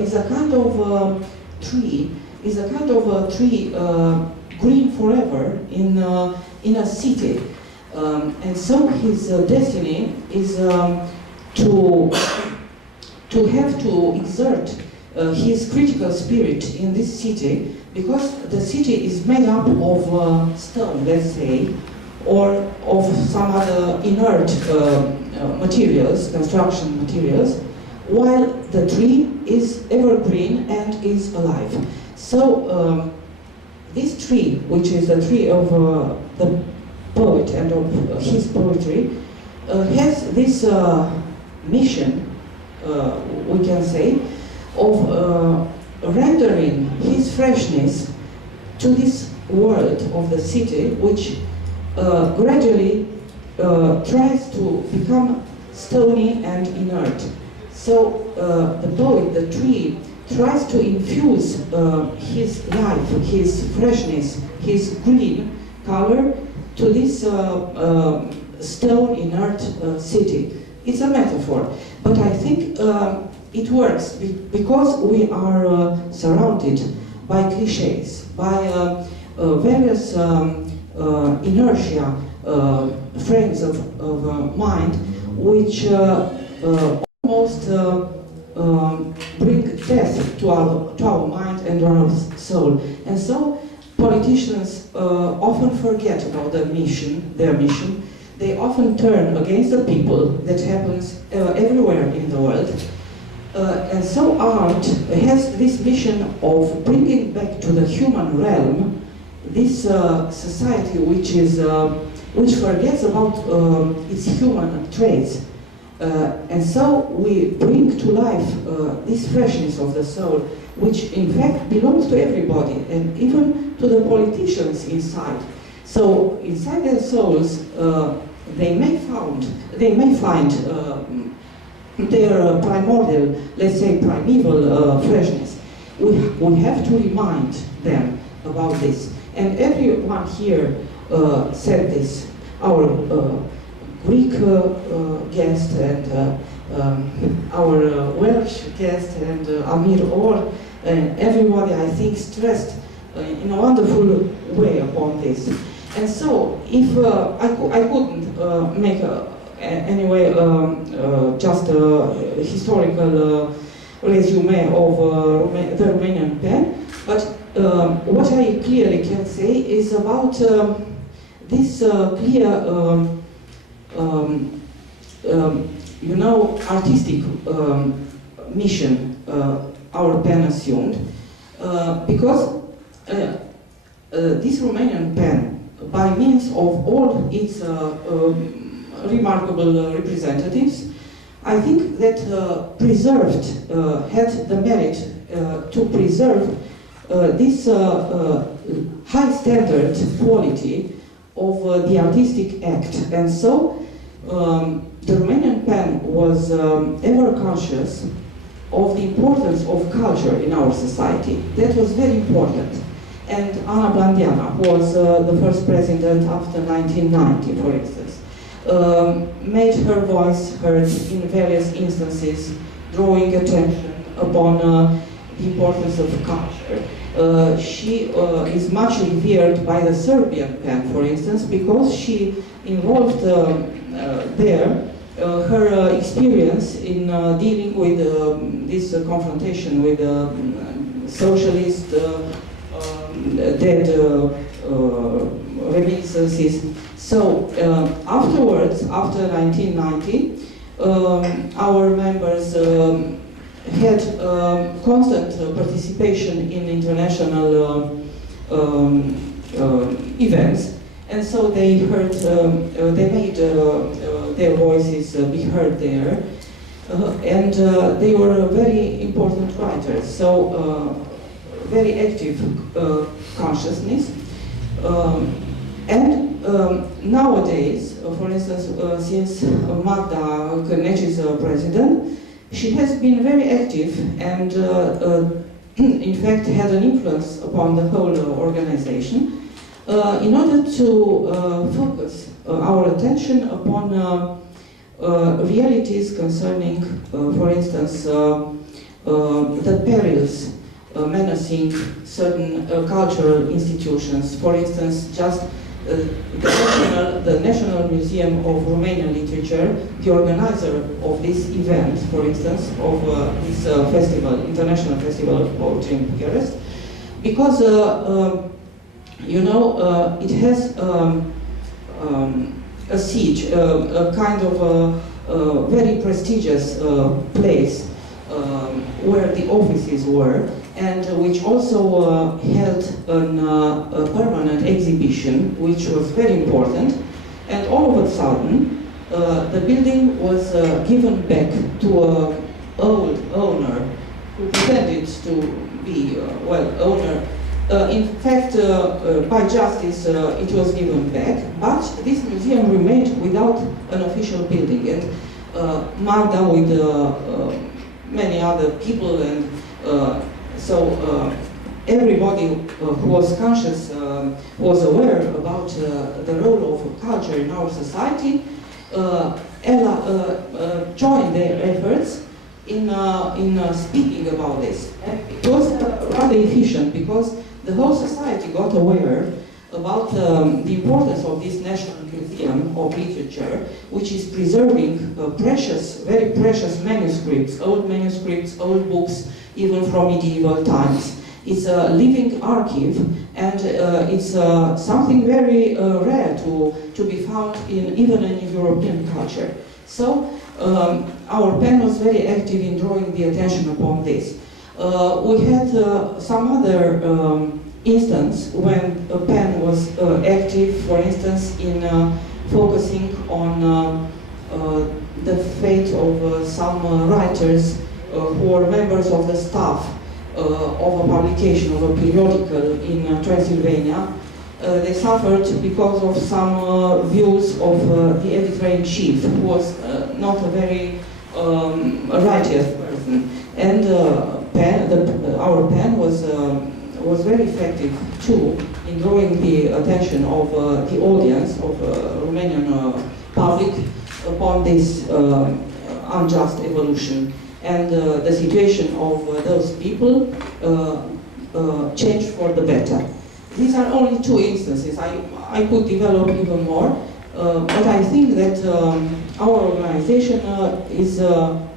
is a kind of tree, green forever in a city. And so his destiny is to have to exert his critical spirit in this city, because the city is made up of stone, let's say, or of some other inert materials, construction materials, while the tree is evergreen and is alive. So this tree, which is the tree of the poet and of his poetry, has this mission, we can say, of rendering his freshness to this world of the city, which gradually tries to become stony and inert. So the poet, the tree, tries to infuse his life, his freshness, his green color to this stone inert city. It's a metaphor, but I think it works because we are surrounded by cliches, by various inertia frames of mind, which almost bring death to our mind and our soul. And so politicians often forget about their mission. They often turn against the people. That happens everywhere in the world. And so art has this mission of bringing back to the human realm this society which forgets about its human traits. And so we bring to life this freshness of the soul, which in fact belongs to everybody, and even to the politicians inside. So inside their souls, they may find their primordial, let's say primeval freshness. We have to remind them about this. And everyone here said this. Our Greek guest and our Welsh guest and Amir Or, and everybody, I think, stressed in a wonderful way upon this. And so, if I couldn't make anyway, just a historical resume of the Romanian pen. But what I clearly can say is about this clear, artistic mission our pen assumed, because this Romanian pen, by means of all its remarkable representatives, I think that had the merit to preserve this high standard quality of the artistic act. And so the Romanian pen was ever conscious of the importance of culture in our society. That was very important. And Ana Blandiana was the first president after 1990, for instance, made her voice heard in various instances, drawing attention upon the importance of culture. She is much revered by the Serbian pen, for instance, because she involved there her experience in dealing with this confrontation with socialist dead reminiscences. So afterwards, after 1990, our members had constant participation in international events, and so they heard, they made their voices be heard there, and they were very important writers. So very active consciousness, and nowadays, for instance, since Magda Cârneci is president, she has been very active and in fact had an influence upon the whole organization in order to focus our attention upon realities concerning, for instance, the perils menacing certain cultural institutions. For instance, just the National Museum of Romanian Literature, the organizer of this event, for instance, of this festival, International Festival of Poetry in Bucharest, because it has a siege, a kind of a very prestigious place where the offices were, and which also held a permanent exhibition, which was very important. And all of a sudden, the building was given back to an old owner who pretended to be, owner. In fact, by justice, it was given back, but this museum remained without an official building. And Magda, with many other people, and so everybody who was conscious, was aware about the role of culture in our society, joined their efforts in speaking about this. And it was rather efficient because the whole society got aware about the importance of this National Museum of Literature, which is preserving precious, very precious manuscripts, old books, even from medieval times. It's a living archive, and it's something very rare to be found even in European culture. So our pen was very active in drawing the attention upon this. We had some other instance when a pen was active, for instance, in focusing on the fate of some writers who were members of the staff of a publication, of a periodical in Transylvania. They suffered because of some views of the editor-in-chief, who was not a very righteous person. And our pen was very effective too in drawing the attention of the audience, of Romanian public, upon this unjust evolution. And the situation of those people changed for the better. These are only two instances. I could develop even more. But I think that our organization is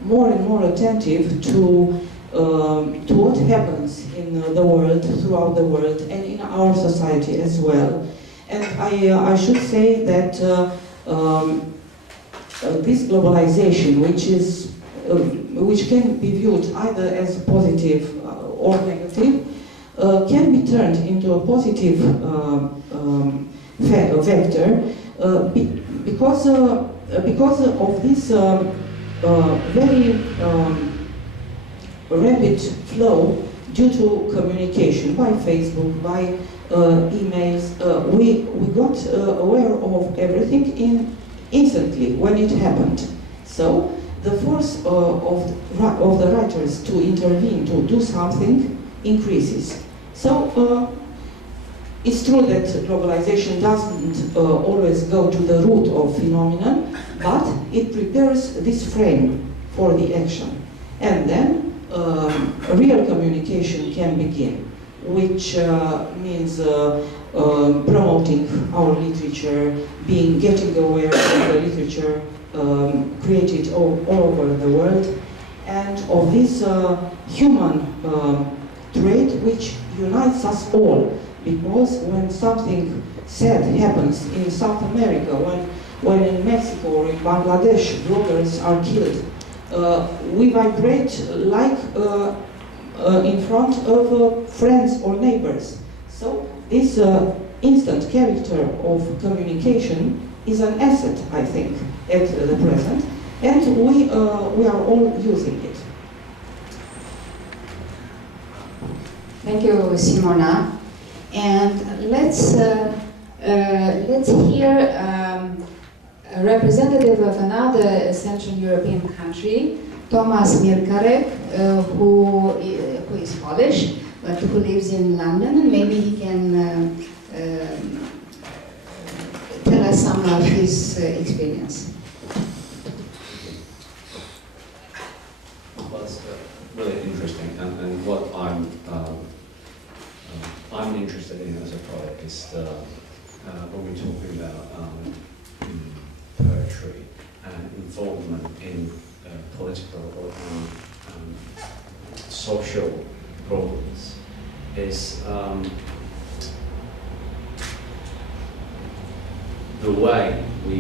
more and more attentive to what happens in the world, throughout the world, and in our society as well. And I should say that this globalization, which can be viewed either as positive or negative, can be turned into a positive vector because of this very rapid flow due to communication by Facebook, by emails. We got aware of everything instantly when it happened. So the force of the writers to intervene, to do something, increases. So it's true that globalization doesn't always go to the root of phenomenon, but it prepares this frame for the action. And then real communication can begin, which means promoting our literature, getting aware of the literature created all over the world, and of this human trait which unites us all. Because when something sad happens in South America, when in Mexico or in Bangladesh bloggers are killed, we vibrate like in front of friends or neighbors. So this instant character of communication is an asset, I think, at the present, and we are all using it. Thank you, Simona. And let's hear a representative of another Central European country, Thomas Mirkarek, who is Polish, but who lives in London, and maybe he can tell us some of his experience. Well, that's really interesting, and what I'm interested in as a poet is when we're talking about poetry and involvement in political or social problems is the way we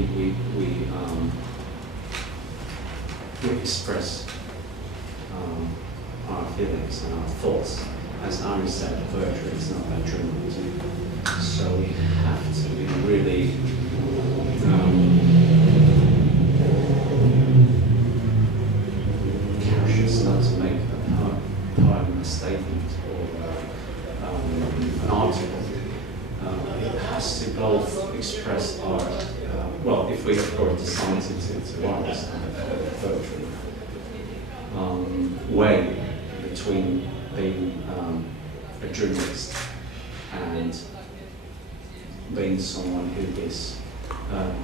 express our feelings and our thoughts. As Ari said, poetry is not about journalism, so we have to be really cautious not to make a poem a statement or an article. It has to both express our, well, if we of course decide to write this kind of poetry, way between being a journalist and being someone who is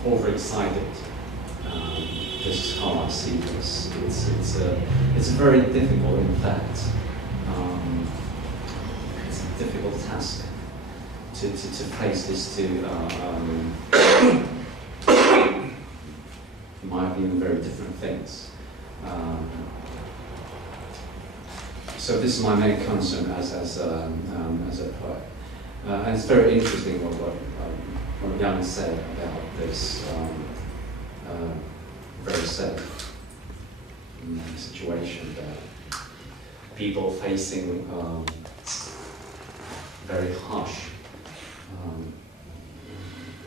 overexcited. This is how I see this. It's very difficult, in fact. It's a difficult task to face these two, in my opinion, very different things. So this is my main concern as a poet, and it's very interesting what Lian said about this very sad situation that people facing very harsh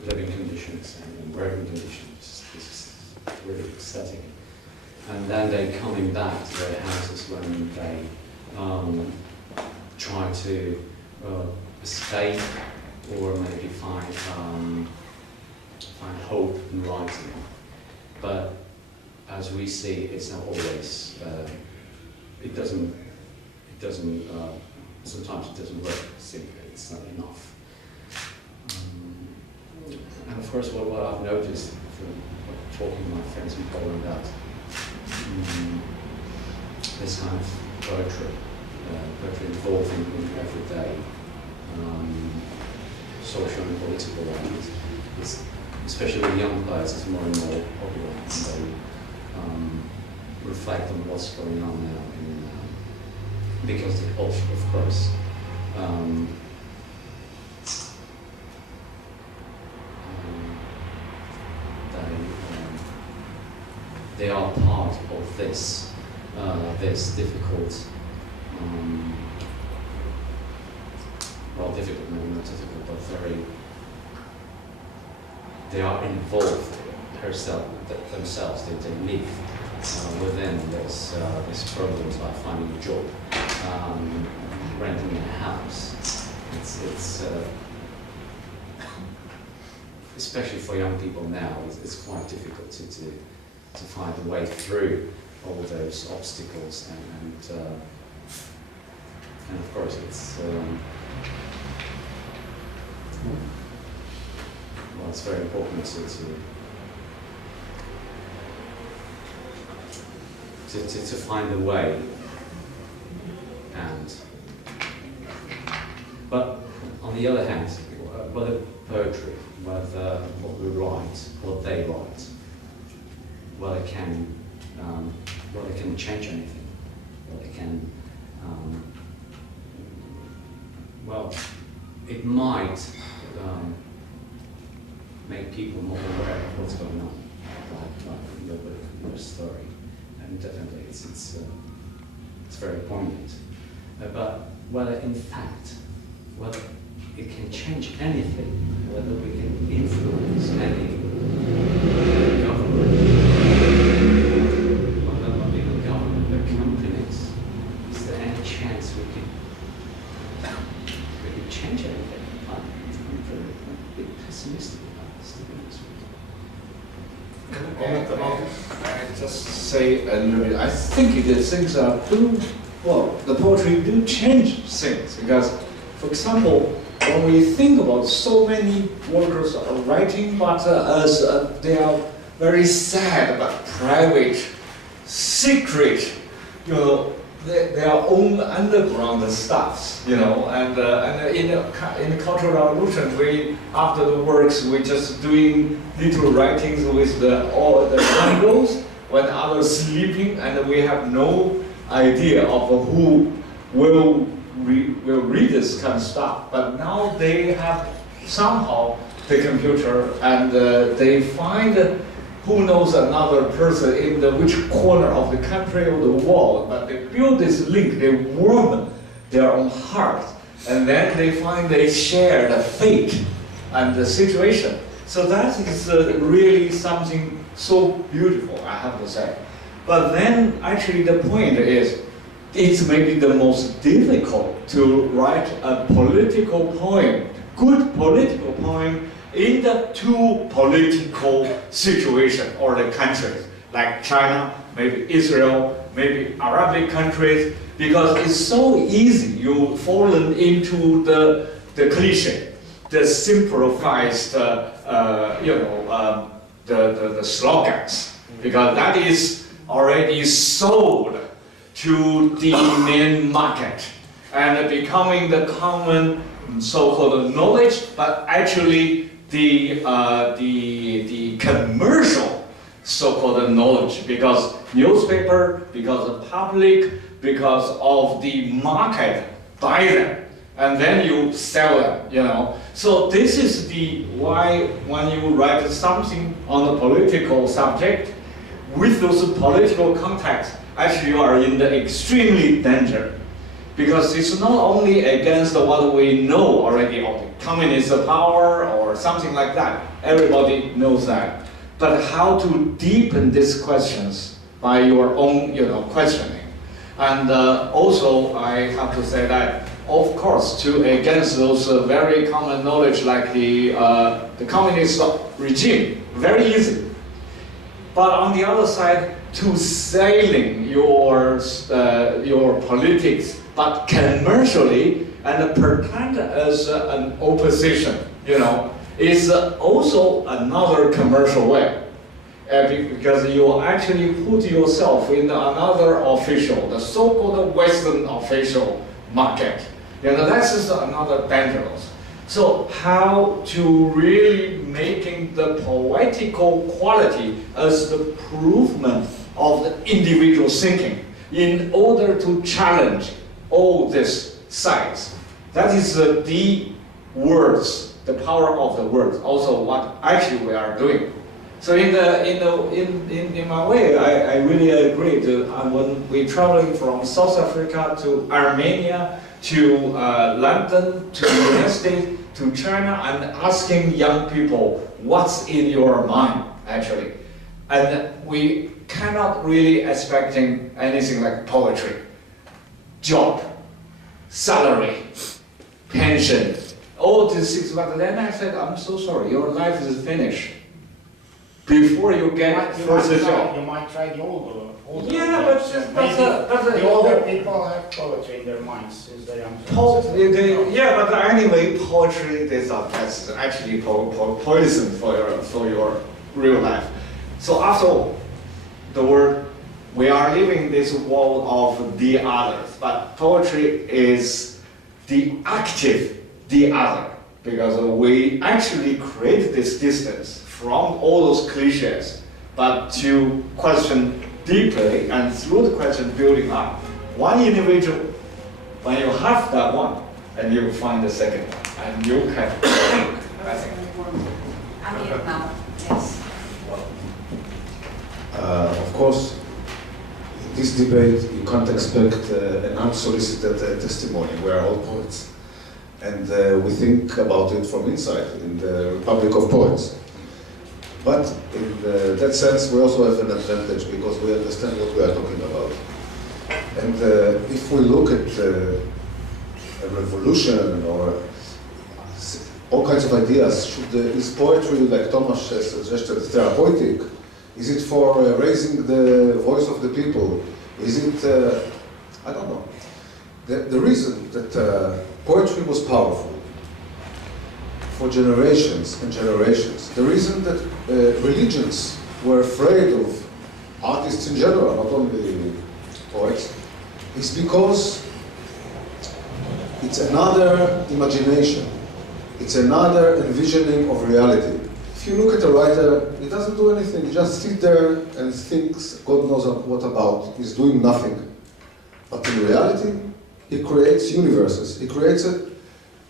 living conditions and working conditions. This is really upsetting, and then they coming back to their houses when they try to escape or maybe find hope in writing. But as we see, it's not always. It doesn't. Sometimes it doesn't work. Simply, it's not enough. And of course, what I've noticed from talking to my friends in Poland about this kind of poetry involving everyday social and political life is especially with young players, is more and more popular. And they reflect on what's going on now, because of course, they are part of this difficult, well, difficult, maybe not difficult, but they are involved themselves. They live within this problems like finding a job, renting a house. It's especially for young people now, it's quite difficult to find a way through all those obstacles, and of course it's well, it's very important to find a way, but on the other hand, whether poetry, whether what we write, what they write, whether it can change anything, whether it can, well, it might make people more aware of what's going on, like your story, and definitely it's very poignant. But whether in fact, whether it can change anything, whether we can influence any government, whether not even government, but companies, is there any chance we can change anything? I'm very a bit pessimistic about this, to be honest with you. Can I comment about it? I just say a little bit. I think things the poetry do change things, because, for example, when we think about so many workers are writing, but as they are very sad but private, secret, their own underground stuffs, and in the Cultural Revolution, after the works, we just doing little writings with all the candles when others sleeping, and we have no idea of who will read this kind of stuff. But now they have somehow the computer, and they find who knows another person in which corner of the country or the world, but they build this link, they warm their own heart, and then they find they share the fate and the situation. So that is really something so beautiful, I have to say. But then actually the point is, it's maybe the most difficult to write a political poem, good political poem, in the two political situation or the countries, like China, maybe Israel, maybe Arabic countries, because it's so easy, you fallen into the cliche, the simplified, the slogans, because that is already sold to the main market and becoming the common so-called knowledge, but actually the commercial so-called knowledge, because newspaper, because of public, because of the market buy them, and then you sell them, So this is why when you write something on a political subject, with those political contexts, actually you are in the extremely danger. Because it's not only against what we know already of the communist power or something like that. Everybody knows that. But how to deepen these questions by your own, questioning. And also, I have to say that, of course, against those very common knowledge like the communist regime, very easy. But on the other side, to selling your politics, but commercially, and pretend as an opposition, is also another commercial way. Because you actually put yourself in another official, the so-called Western official market. That's just another dangerous. So how to really making the poetical quality as the improvement of the individual thinking in order to challenge all these sides. That is the words, the power of the words. Also, what actually we are doing. So in my way, I really agree. When we're traveling from South Africa to Armenia to London to the United States to China, I'm asking young people what's in your mind actually, and we cannot really expecting anything like poetry, job, salary, pension, all these things. But then I said, I'm so sorry, your life is finished before you get first job. You might try the older. Yeah, but the older people have poetry in their minds since they are young. Yeah, but anyway, poetry that's actually poison for your real life. So after all, the word, we are living in this world of the others, but poetry is the active the other, because we actually create this distance from all those cliches, but to question deeply, and through the question building up one individual. When you have that one, and you find the second one, and you can. I think. I'm here now. Yes. Of course, in this debate, you can't expect an unsolicited testimony. We are all poets, and we think about it from inside in the Republic of Poets. But in that sense, we also have an advantage because we understand what we are talking about. And if we look at a revolution or all kinds of ideas, is poetry, like Thomas suggested, therapeutic? Is it for raising the voice of the people? Is it, I don't know. The reason that poetry was powerful for generations and generations, the reason that religions were afraid of artists in general, not only poets, is because it's another imagination. It's another envisioning of reality. If you look at a writer, he doesn't do anything. He just sits there and thinks, God knows what about. He's doing nothing. But in reality, he creates universes. He creates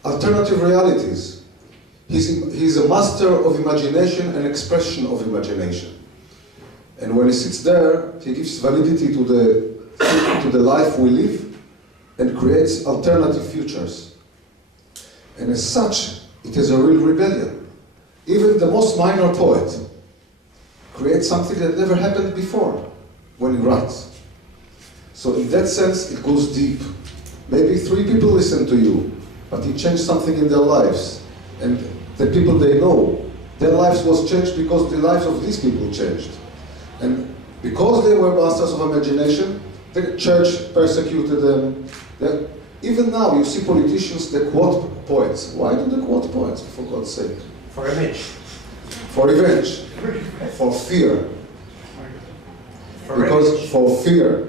alternative realities. He's a master of imagination and expression of imagination. And when he sits there, he gives validity to the life we live and creates alternative futures. And as such, it is a real rebellion. Even the most minor poet creates something that never happened before when he writes. So in that sense, it goes deep. Maybe 3 people listen to you, but you changed something in their lives. And the people they know, their lives was changed because the lives of these people changed. And because they were masters of imagination, the church persecuted them. Even now, you see politicians that quote poets. Why do they quote poets, for God's sake? For image. For revenge. For fear. For fear.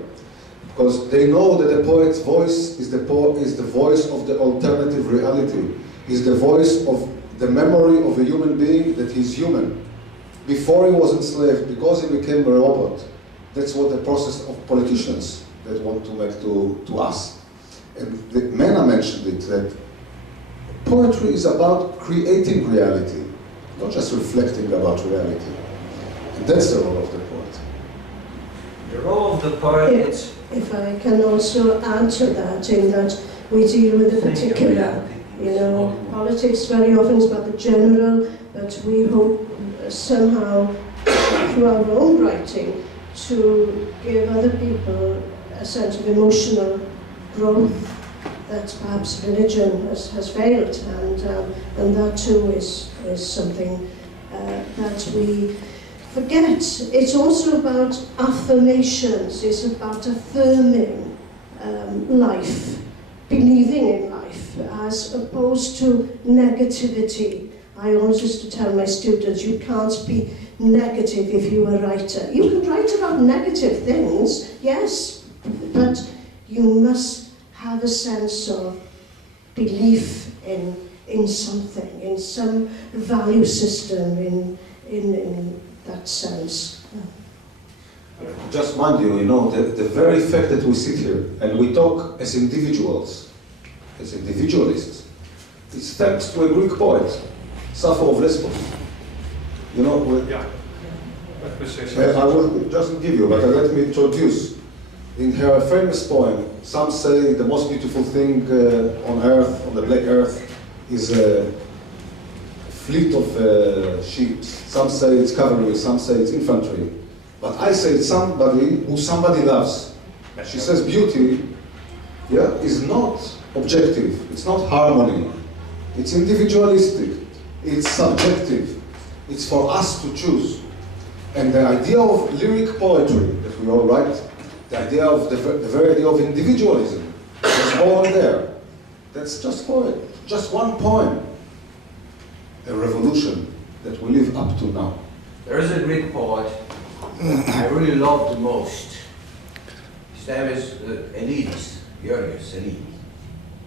Because they know that the poet's voice is the voice of the alternative reality. Is the voice of the memory of a human being that he's human. Before he was enslaved, because he became a robot. That's what the process of politicians that want to make to us. And Menna mentioned it, that poetry is about creating reality, not just reflecting about reality. And that's the role of the poet. The role of the poet is... If I can also add to that, in that we deal with the particular. You know, politics very often is about the general, but we hope somehow, through our own writing, to give other people a sense of emotional growth that perhaps religion has failed, and that too is something that we forget. It's also about affirmations. It's about affirming life, believing in life, as opposed to negativity. I always used to tell my students, you can't be negative if you're a writer. You can write about negative things, yes, but you must have a sense of belief in in something, in some value system, in that sense. Just mind you, the very fact that we sit here and we talk as individuals, as individualists, it's thanks to a Greek poet, Sappho of Lesbos. Yeah. Let me say something. I will just give you, but let me introduce. In her famous poem, some say the most beautiful thing on earth, on the black earth, is a fleet of ships. Some say it's cavalry, some say it's infantry. But I say it's somebody who somebody loves. She says beauty, is not objective. It's not harmony. It's individualistic. It's subjective. It's for us to choose. And the idea of lyric poetry that we all write, the idea of the very idea of individualism is born there. That's just poet, just one poem. A revolution that we live up to now. There is a Greek poet I really love the most. His name is Elidis, Georgios Elidis.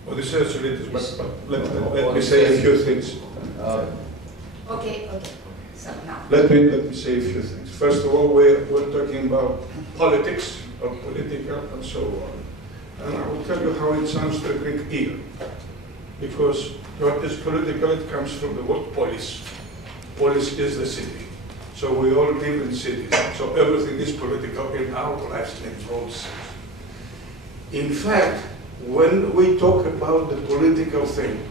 Odysseus Elidis, but let me say a few things. Okay. So now. Let me say a few things. First of all, we're talking about politics, or political, and so on. And I will tell you how it sounds to a Greek ear. Because what is political, it comes from the word polis. Polis is the city. So we all live in cities. So everything is political in our lives in both cities. In fact, when we talk about the political thing,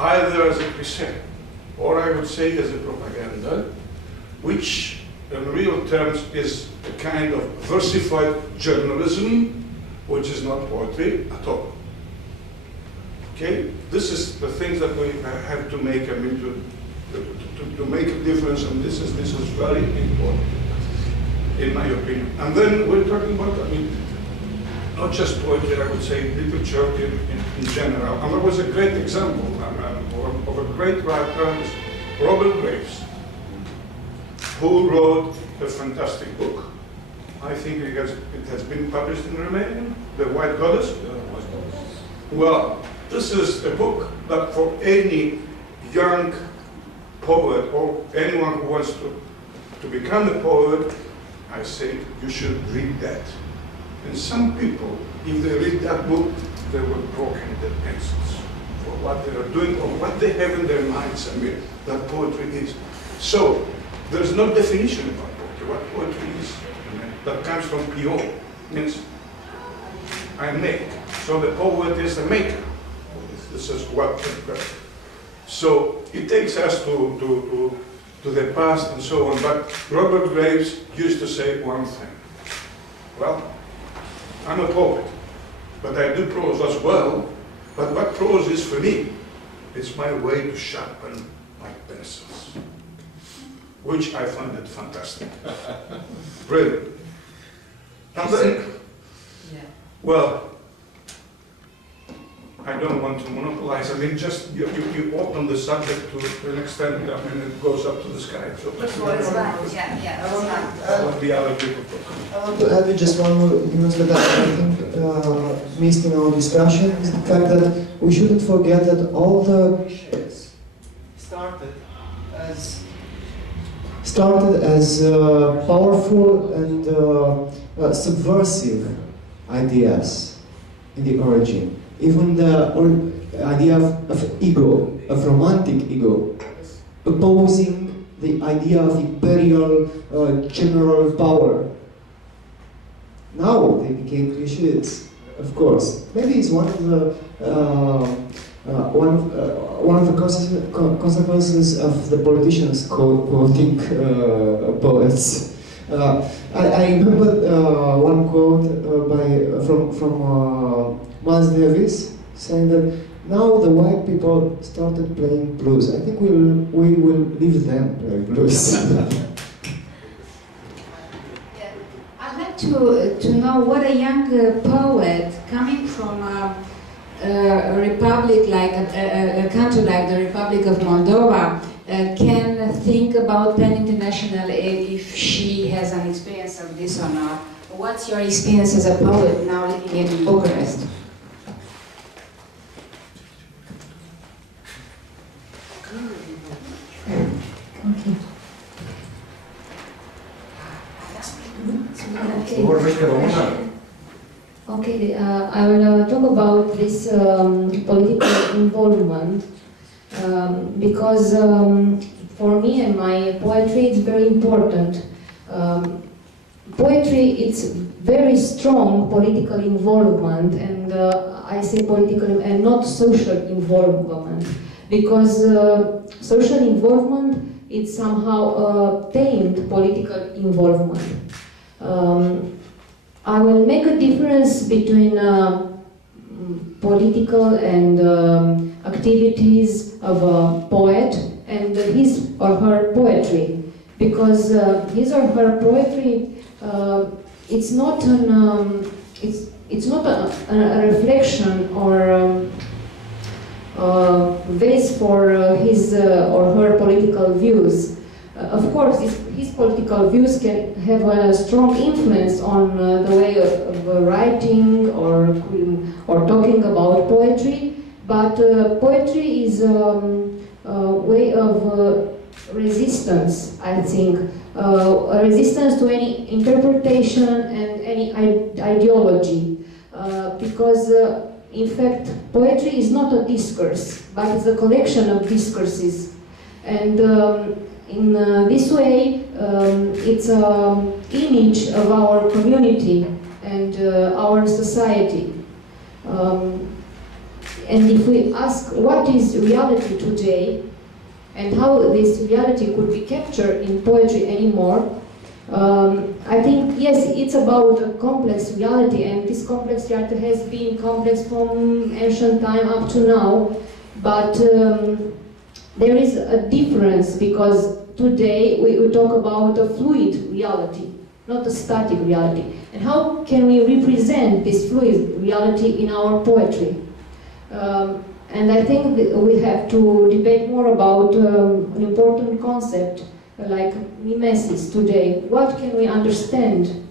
either as a cliché, or I would say as a propaganda, which in real terms is a kind of versified journalism, which is not poetry at all. Okay? This is the things that we have to make, to make a difference, and this is very important, in my opinion. And then we're talking about, not just poetry, I would say literature in general. And there was a great example of a great writer, Robert Graves, who wrote a fantastic book. I think it has been published in Romania, The White Goddess. Well, this is a book that for any young poet or anyone who wants to become a poet, I say you should read that. And some people, if they read that book, they will broken their pencils for what they are doing or what they have in their minds. That poetry is. So, there's no definition about poetry. What poetry is, that comes from pio, means I make. So the poet is the maker. This is what. So it takes us to the past and so on. But Robert Graves used to say one thing. Well, I'm a poet, but I do prose as well. But what prose is for me, it's my way to sharpen my pencils, which I find it fantastic. Brilliant. And then, well, I don't want to monopolize. Just you open the subject to an extent, it goes up to the sky. So That's what it's like. Yeah. What the other people I want to add just one more nuance that I think missed in our discussion is the fact that we shouldn't forget that all the cliches started as powerful and subversive ideas in the origin. Even the idea of ego, of romantic ego, opposing the idea of imperial general power. Now they became cliches, of course. Maybe it's one of the consequences of the politicians quoting poets. I remember one quote from Miles Davis saying that now the white people started playing blues. I think we will leave them play blues. I'd like to know what a young poet coming from a republic like a country like the Republic of Moldova can think about PEN International if she has an experience of this or not. What's your experience as a poet now living in Bucharest? Okay. Okay, I will talk about this political involvement because for me and my poetry it's very important. Poetry, it's very strong political involvement, and I say political and not social involvement, because social involvement is somehow tamed political involvement. I will make a difference between political and activities of a poet and his or her poetry, because his or her poetry it's not a reflection or base for his or her political views. Of course, his political views can have a strong influence on the way of writing or talking about poetry, but poetry is a way of resistance, I think. A resistance to any interpretation and any ideology, because in fact poetry is not a discourse, but it's a collection of discourses, and in this way it's an image of our community and our society. And if we ask what is reality today, and how this reality could be captured in poetry anymore, I think, yes, it's about a complex reality, and this complex reality has been complex from ancient time up to now, but there is a difference, because today we talk about a fluid reality, not a static reality. And how can we represent this fluid reality in our poetry? And I think that we have to debate more about an important concept like mimesis today. What can we understand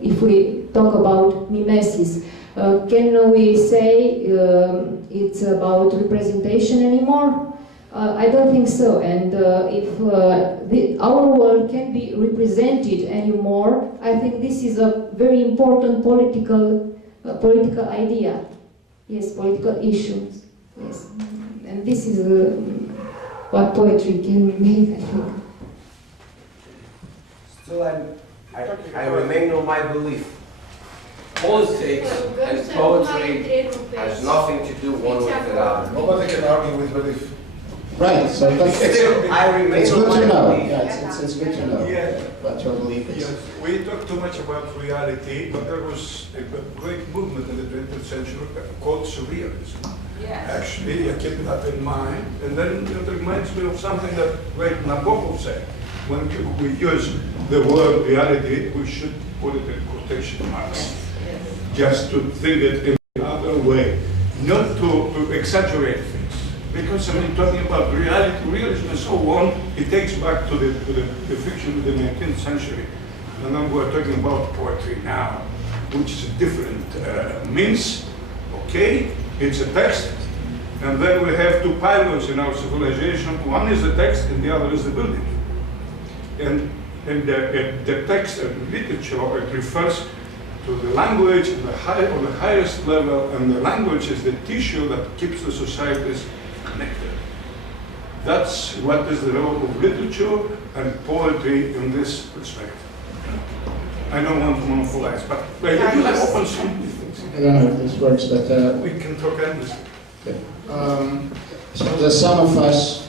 if we talk about mimesis? Can we say it's about representation anymore? I don't think so. And if our world can be represented anymore, I think this is a very important political idea. Yes, political issues. Yes, and this is what poetry can make, I think. Still, I remain on my belief. Politics and poetry has nothing to do one with the other. Nobody can argue with belief. Right, so Still, I remain it's on good my to know. belief. Yeah, it's good to know what your belief is. Yes, we talk too much about reality, but there was a great movement in the 20th century called surrealism. Yes. Actually, I keep that in mind, and then it reminds me of something that great Nabokov said. When we use the word reality, we should put it in quotation marks, just to think it in another way, not to exaggerate things. Because I mean, talking about reality, realism and so on, it takes back to the fiction of the 19th century. And then we're talking about poetry now, which is a different means. Okay, it's a text, and then we have two pylons in our civilization. One is the text, and the other is the building. And the text and literature, it refers to the language on the highest level, and the language is the tissue that keeps the societies connected. That's what is the role of literature and poetry in this perspective. I don't want to monopolize, but you have open some things. I don't know if this works, but we can talk endlessly. Okay. So that some of us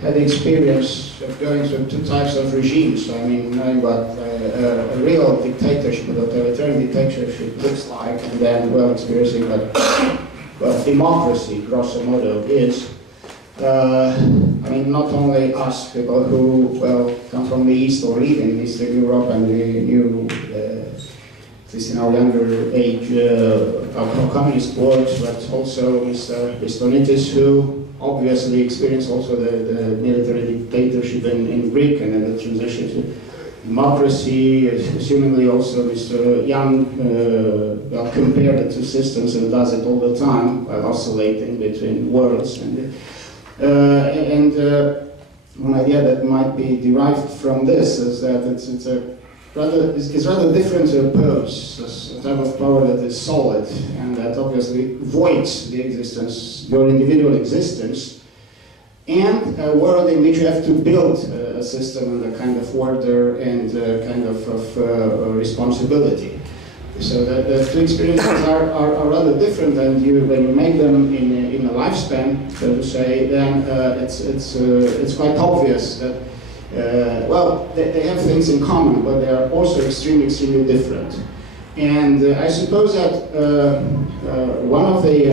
had the experience of going through two types of regimes. I mean, knowing what a real dictatorship, an authoritarian dictatorship looks like, and then, well, experiencing what democracy, grosso modo, is. I mean, not only us, people who, well, come from the East or live in Eastern Europe and the new, at least in our younger age, our communist world, but also Mr. Vistonitis, who obviously experienced also the military dictatorship in Greek and then the transition to democracy, assumingly also Mr. Young well, compared the two systems and does it all the time while oscillating between worlds. And one idea that might be derived from this is that it's rather different to oppose a type of power that is solid and that obviously voids the existence, your individual existence, and a world in which you have to build a system and a kind of order and a kind of responsibility. So the two experiences are rather different, and when you make them in a lifespan, so to say, then it's quite obvious that well, they have things in common, but they are also extremely different. And I suppose that one of the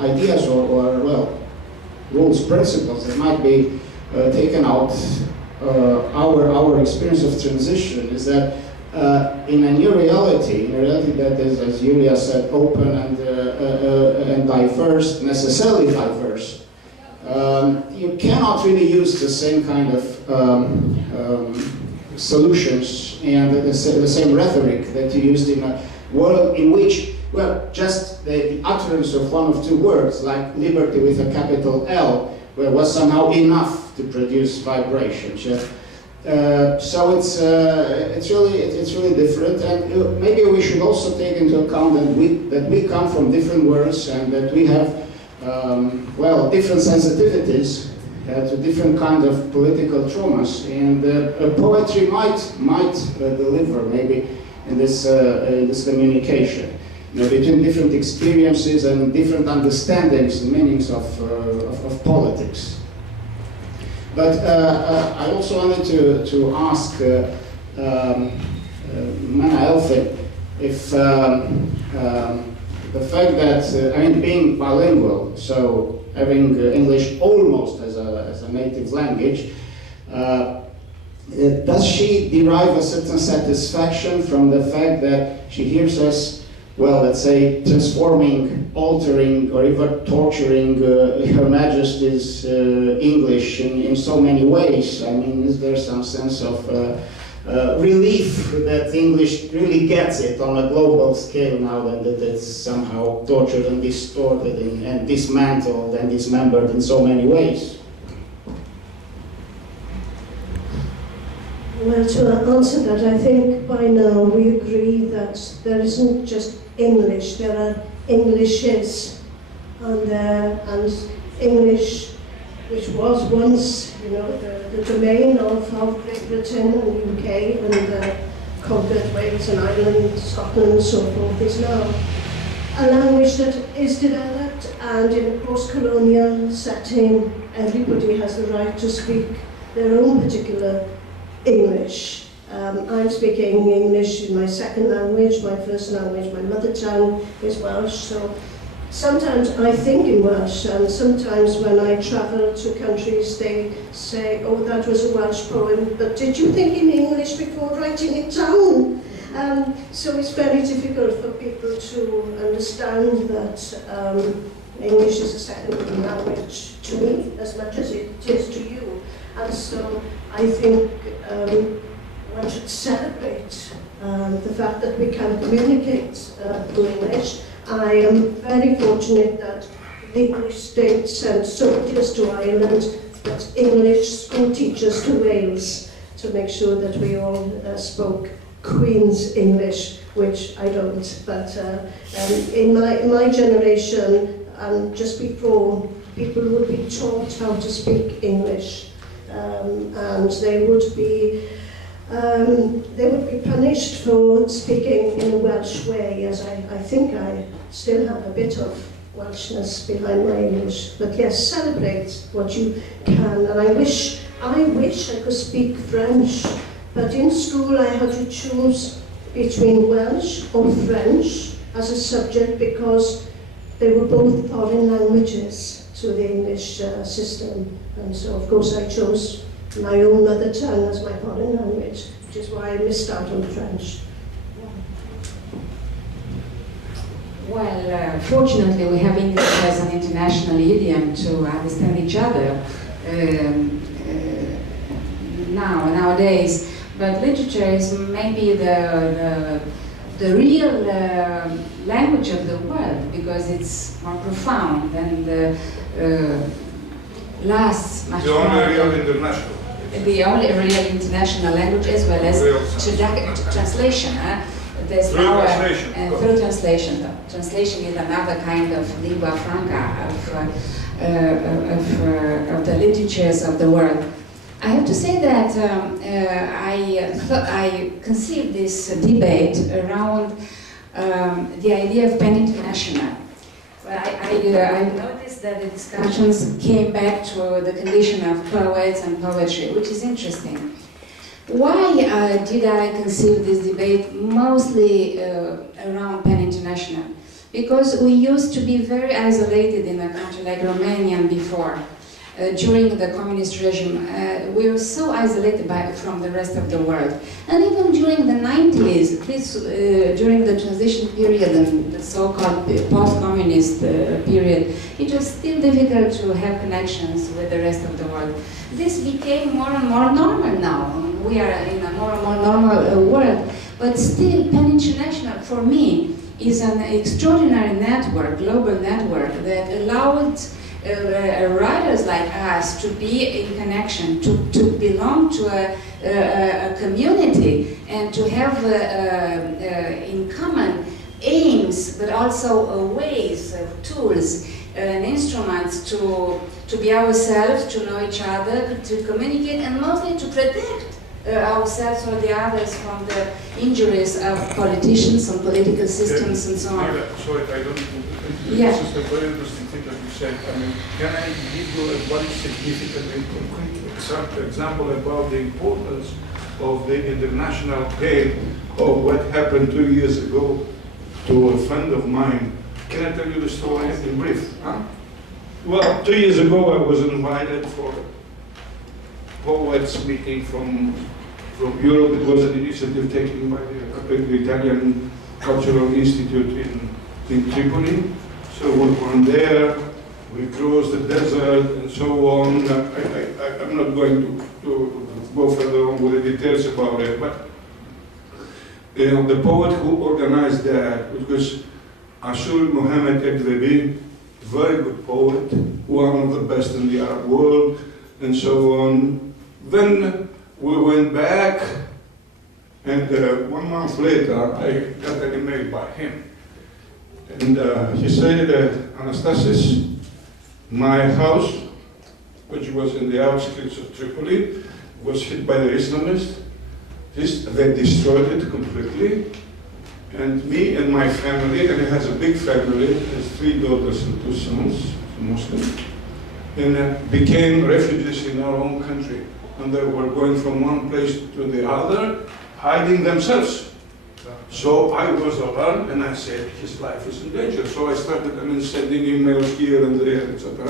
ideas or well, rules, principles that might be taken out our experience of transition is that in a new reality, in a reality that is, as Julia said, open and diverse, necessarily diverse, you cannot really use the same kind of solutions and the same rhetoric that you used in a world in which, well, just the utterance of one of two words, like liberty with a capital L, was somehow enough to produce vibrations. So it's really different, and maybe we should also take into account that we come from different worlds and that we have well, different sensitivities to different kinds of political traumas, and poetry might deliver maybe in this communication, you know, between different experiences and different understandings and meanings of politics. But I also wanted to ask Menna, Elfyn, if the fact that, I mean, being bilingual, so having English almost as a native language, does she derive a certain satisfaction from the fact that she hears us, well, let's say, transforming, altering, or even torturing Her Majesty's English in so many ways? I mean, is there some sense of relief that English really gets it on a global scale now, and that it's somehow tortured and distorted and dismantled and dismembered in so many ways? Well, to answer that, I think by now we agree that there isn't just English, there are Englishes, and English, which was once, you know, the domain of Great Britain and UK and conquered Wales and Ireland, Scotland and so forth, is now a language that is developed, and in a post-colonial setting, everybody has the right to speak their own particular English. I'm speaking English in my second language, my first language, my mother tongue is Welsh, so sometimes I think in Welsh, and sometimes when I travel to countries they say, oh, that was a Welsh poem, but did you think in English before writing it down? So it's very difficult for people to understand that English is a second language to me as much as it is to you. And so I think one should celebrate the fact that we can communicate through English. I am very fortunate that the English state sent soldiers to Ireland, but English school teachers to Wales to make sure that we all spoke Queen's English, which I don't. But in my generation, and just before, people would be taught how to speak English, and they would be punished for speaking in a Welsh way, as I think I still have a bit of Welshness behind my English. But yes, celebrate what you can. And I wish I could speak French, but in school I had to choose between Welsh or French as a subject because they were both foreign languages to the English system. And so of course I chose my own mother tongue as my foreign language, which is why I missed out on French. Well, fortunately we have English as an international idiom to understand each other nowadays, but literature is maybe the real language of the world, because it's more profound and lasts much The more. only real international. The only real international language, as well as translation. There's Through now translation. through translation. Translation is another kind of lingua franca of the literatures of the world. I have to say that I conceived this debate around the idea of PEN International. I noticed that the discussions came back to the condition of poets and poetry, which is interesting. Why did I conceive this debate mostly around PEN International? Because we used to be very isolated in a country like Romania before. During the communist regime, we were so isolated from the rest of the world. And even during the 90s, during the transition period and the so-called post-communist period, it was still difficult to have connections with the rest of the world. This became more and more normal now. We are in a more and more normal world, but still PEN International, for me, is an extraordinary network, global network, that allowed writers like us to be in connection, to belong to a community, and to have in common aims, but also ways, tools, and instruments to be ourselves, to know each other, to communicate, and mostly to protect ourselves or the others from the injuries of politicians and political systems and so on. Sorry, I don't. Yeah. This is a very interesting thing that you said. I mean, can I give you a very significant and concrete example about the importance of the international PEN, of what happened 2 years ago to a friend of mine? Can I tell you the story in brief? Huh? Well, 2 years ago I was invited for a poets meeting from Europe. It was an initiative taken by the Italian Cultural Institute in Tripoli. So we went there, we crossed the desert and so on. I'm not going to go further on with the details about it, but the poet who organized that, which was Ashur Mohammed Edwebi, very good poet, one of the best in the Arab world, and so on. Then we went back, and 1 month later, I got an email by him. And he said, Anastassis, my house, which was in the outskirts of Tripoli, was hit by the Islamists. They destroyed it completely. And me and my family, and he has a big family, has 3 daughters and 2 sons, Muslim, and became refugees in our own country. And they were going from one place to the other, hiding themselves. So I was alarmed, and I said, his life is in danger. So I started, sending emails here and there, etc.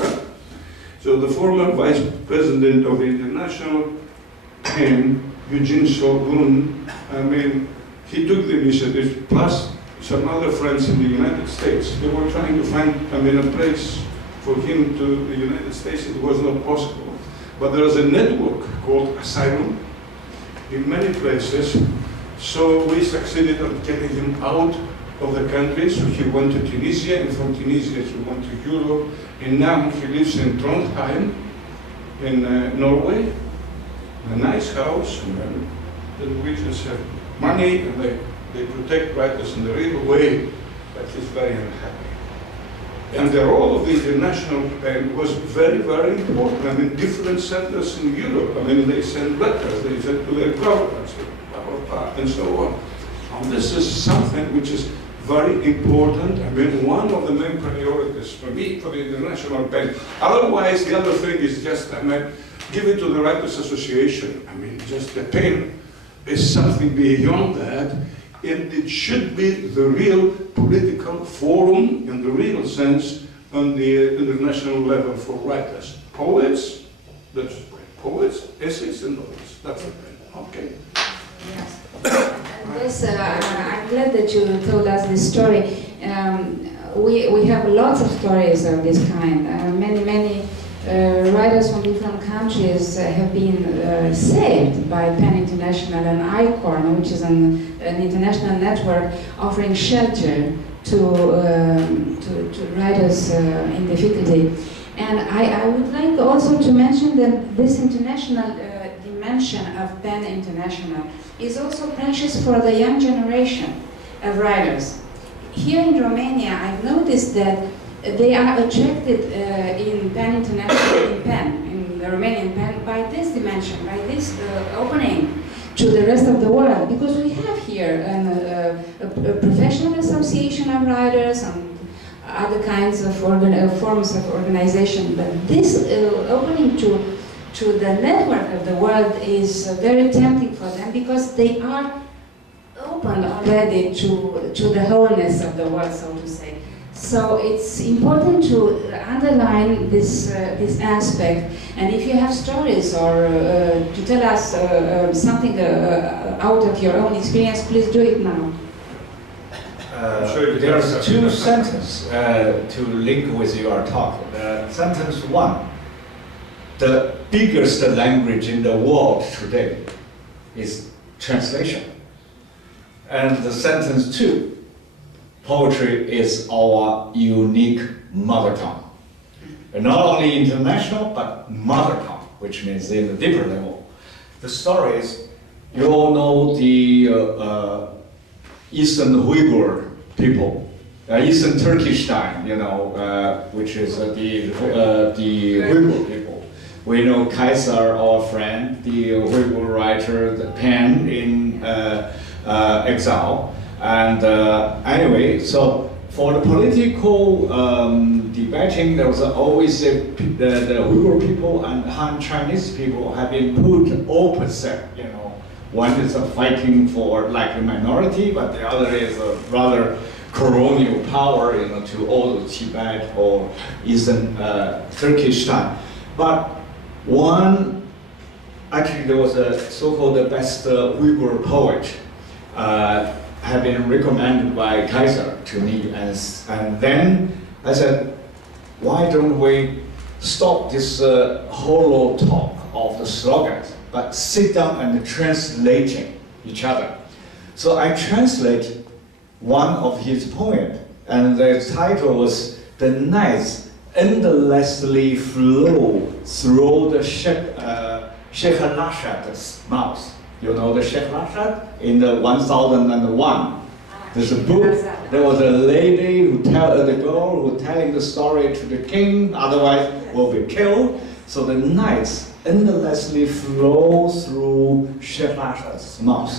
So the former vice president of the International PEN, Eugene Shogun, he took the initiative, plus some other friends in the United States. They were trying to find, a place for him to the United States. It was not possible. But there is a network called Asylum in many places. So we succeeded in getting him out of the country. So he went to Tunisia, and from Tunisia he went to Europe. And now he lives in Trondheim, in Norway, in a nice house. And the Norwegians have money, and they protect writers in the real way, but he's very unhappy. And the role of the International PEN was very, very important. Different centers in Europe, they send letters, they send to their governments, and so on. And this is something which is very important. One of the main priorities for me, for the International PEN. Otherwise, the other thing is just, give it to the Writers Association. Just the PEN is something beyond that. And it should be the real political forum in the real sense on the international level for writers. Poets, that's poets, essays, and novels. That's the PEN. Okay. Yes. And this, I'm glad that you told us this story. We have lots of stories of this kind. Many writers from different countries have been saved by PEN International and ICORN, which is an international network offering shelter to writers in difficulty. And I would like also to mention that this international dimension of PEN International is also precious for the young generation of writers. Here in Romania, I've noticed that they are attracted in PEN International, in the Romanian PEN, by this dimension, by this opening to the rest of the world, because we have here a professional association of writers and other kinds of forms of organization. But this opening to the network of the world is very tempting for them, because they are open already to the wholeness of the world, so to say. So it's important to underline this aspect. And if you have stories or to tell us something out of your own experience, please do it now. There are two sentences to link with your talk. Sentence one: the biggest language in the world today is translation. And the sentence two: poetry is our unique mother tongue. And not only international, but mother tongue, which means in a deeper level. The stories, you all know the Eastern Uyghur people, Eastern Turkestan, which is the Uyghur people. We know Caius, our friend, the Uyghur writer, the pen in exile. And anyway, so for the political debating, there was always the Uyghur people and Han Chinese people have been put opposite, One is fighting for like a minority, but the other is a rather colonial power, to all of Tibet or Eastern Turkestan. But actually there was a so-called the best Uyghur poet, had been recommended by Kaiser to me, and then I said, why don't we stop this hollow talk of the slogans, but sit down and translating each other. So I translate one of his poems, and the title was "The Nights Endlessly Flow Through the Sheikh Lashad's Mouth." You know the Sheikh Lashad in the 1001. There's a book. There was a lady the girl who telling the story to the king, otherwise will be killed. So the nights endlessly flow through Sheikh Lashad's mouth,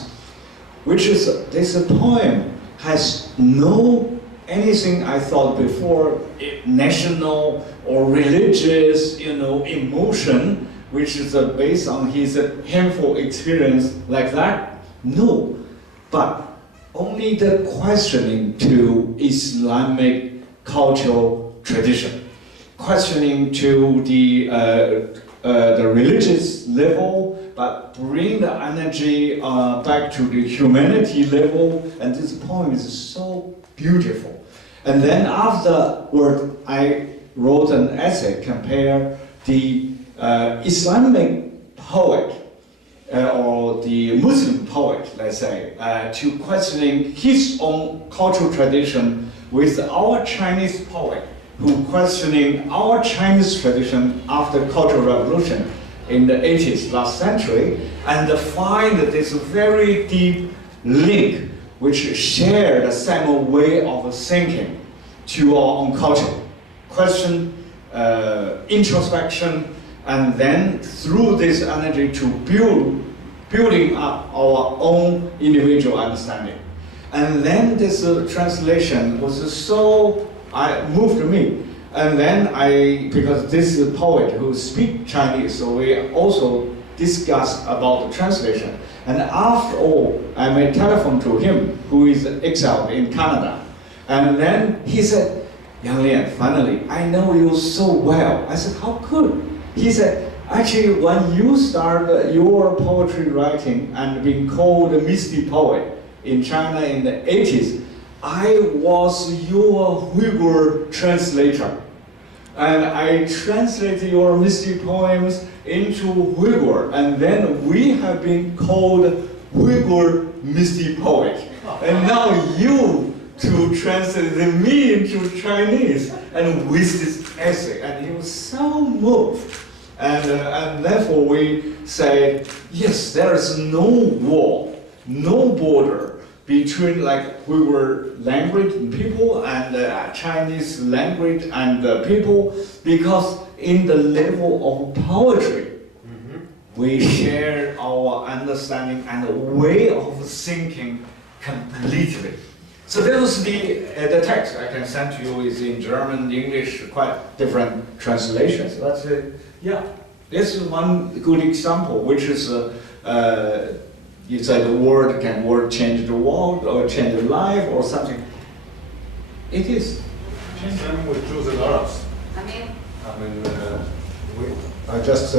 which is this poem has no anything I thought before national or religious, emotion, which is based on his painful experience like that. No, but only the questioning to Islamic cultural tradition, questioning to the religious level, but bring the energy back to the humanity level. And this poem is so beautiful. And then afterward, I wrote an essay compare the Islamic poet or the Muslim poet, let's say, to questioning his own cultural tradition with our Chinese poet, who questioning our Chinese tradition after Cultural Revolution in the 80s last century, and find this very deep link which share the same way of thinking to our own culture. Question, introspection, and then through this energy to building up our own individual understanding. And then this translation was so moved me. And then because this is a poet who speaks Chinese, so we also discussed about the translation. And after all, I made telephone to him, who is exiled in Canada. And then he said, "Young Lian, finally, I know you so well." I said, "How good?" He said, "Actually, when you started your poetry writing and being called a misty poet in China in the 80s, I was your Uyghur translator. And I translated your misty poems into Uyghur, and then we have been called Uyghur misty poet. And now you to translate me into Chinese, and with this essay, and he was so moved. And therefore we say, yes, there is no wall, no border between, like, we were language people and Chinese language and people, because in the level of poetry, we share our understanding and way of thinking completely. So that was the text I can send to you is in German, English, quite different translations. But yeah, this is one good example, which is you say the word change the world or change the life or something. It is. Same with Jews and Arabs. I mean, I just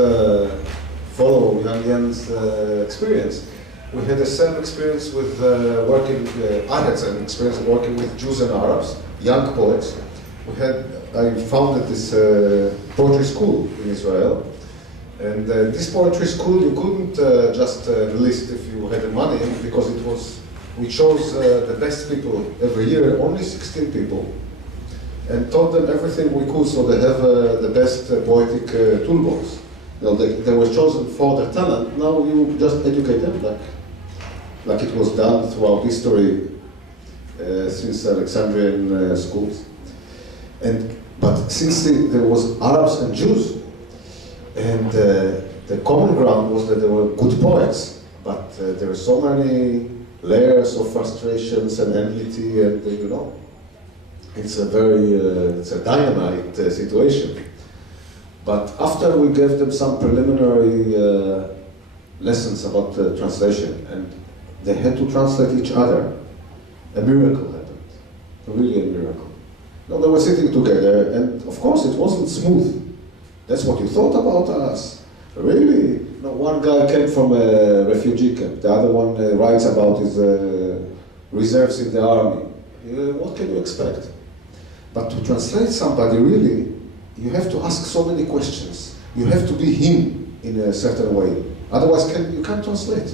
follow Lian's experience. We had the same experience with I had some experience working with Jews and Arabs, young poets. I founded this poetry school in Israel. And this poetry school, you couldn't just enlist if you had the money, because we chose the best people every year, only 16 people, and taught them everything we could so they have the best poetic toolbox. They were chosen for their talent. Now you just educate them like it was done throughout history since Alexandrian schools. But since there was Arabs and Jews, and the common ground was that they were good poets, but there were so many layers of frustrations and enmity, and it's a dynamite situation. But after we gave them some preliminary lessons about translation, and they had to translate each other, a miracle happened. Really a miracle. They were sitting together, and of course it wasn't smooth. That's what you thought about us? Really? One guy came from a refugee camp. The other one writes about his reserves in the army. What can you expect? But to translate somebody, really, you have to ask so many questions. You have to be him in a certain way. Otherwise, you can't translate.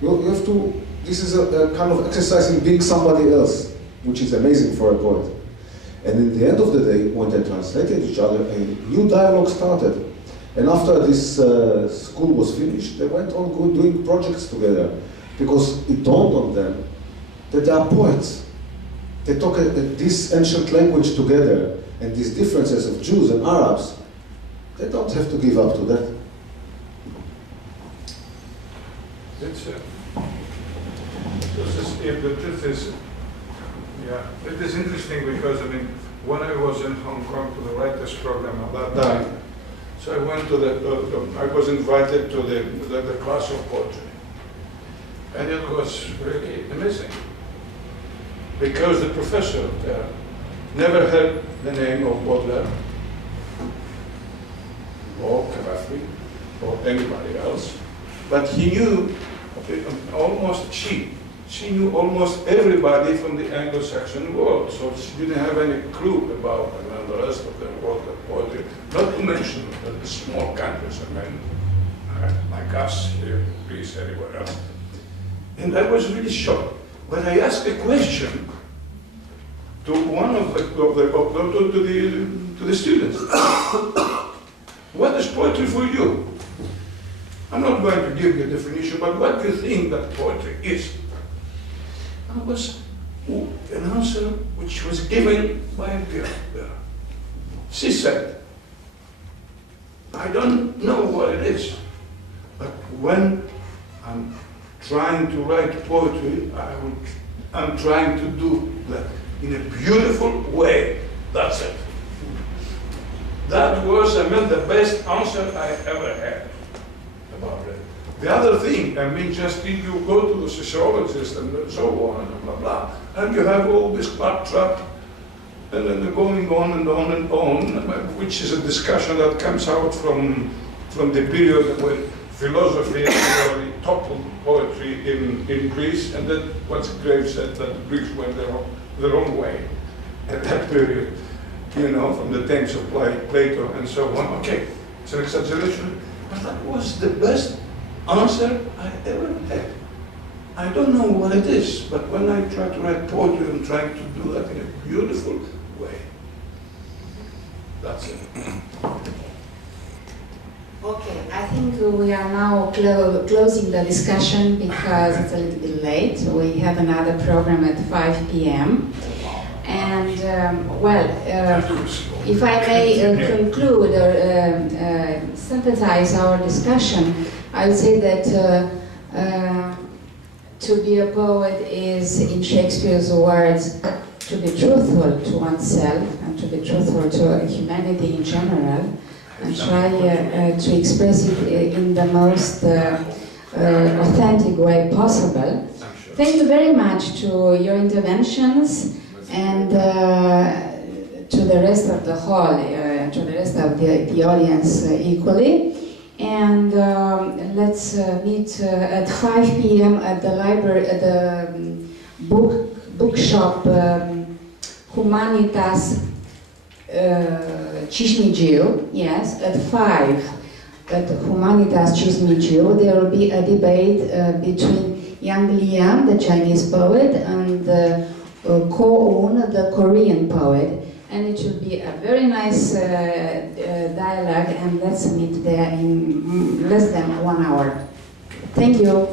You have to. This is a kind of exercise in being somebody else, which is amazing for a poet. And in the end of the day, when they translated each other, a new dialogue started. And after this school was finished, they went on doing projects together, because it dawned on them that they are poets. They talk this ancient language together, and these differences of Jews and Arabs, they don't have to give up to that. It is interesting because, when I was in Hong Kong to the writers program at that time, so I went to I was invited to the class of poetry. And it was really amazing. Because the professor there never heard the name of Baudelaire, or Cavafy, or anybody else, but he knew she knew almost everybody from the Anglo-Saxon world, so she didn't have any clue about the rest of the world of poetry, not to mention the small countries, like us here, Greece, everywhere else. And I was really shocked. But I asked a question to one of the students. What is poetry for you? I'm not going to give you a definition, but what do you think that poetry is? And it was an answer which was given by a girl there. She said, I don't know what it is, but when I'm trying to write poetry, I'm trying to do that in a beautiful way. That's it. That was, the best answer I ever had about it. The other thing, just if you go to the sociologist and so on and blah, blah, and you have all this claptrap, and then going on and on and on, which is a discussion that comes out from the period when philosophy actually toppled poetry in Greece, and then what Graves said, that the Greeks went the wrong way at that period, from the times of Plato and so on. Okay, it's an exaggeration, but that was the best answer I ever had. I don't know what it is, but when I try to write poetry, I'm trying to do that in a beautiful way. That's it. Okay, I think we are now closing the discussion because it's a little bit late. We have another program at 5 p.m. And, if I may conclude or synthesize our discussion, I would say that to be a poet is, in Shakespeare's words, to be truthful to oneself and to be truthful to humanity in general, and try to express it in the most authentic way possible. Thank you very much to your interventions and to the rest of the hall, to the rest of the audience equally. And let's meet at 5 p.m. at the library, at the bookshop Humanitas Cismigiu, yes, at 5 at Humanitas Cismigiu. There will be a debate between young Lian, the Chinese poet, and Ko-un, the Korean poet. And it will be a very nice dialogue, and let's meet there in less than 1 hour. Thank you.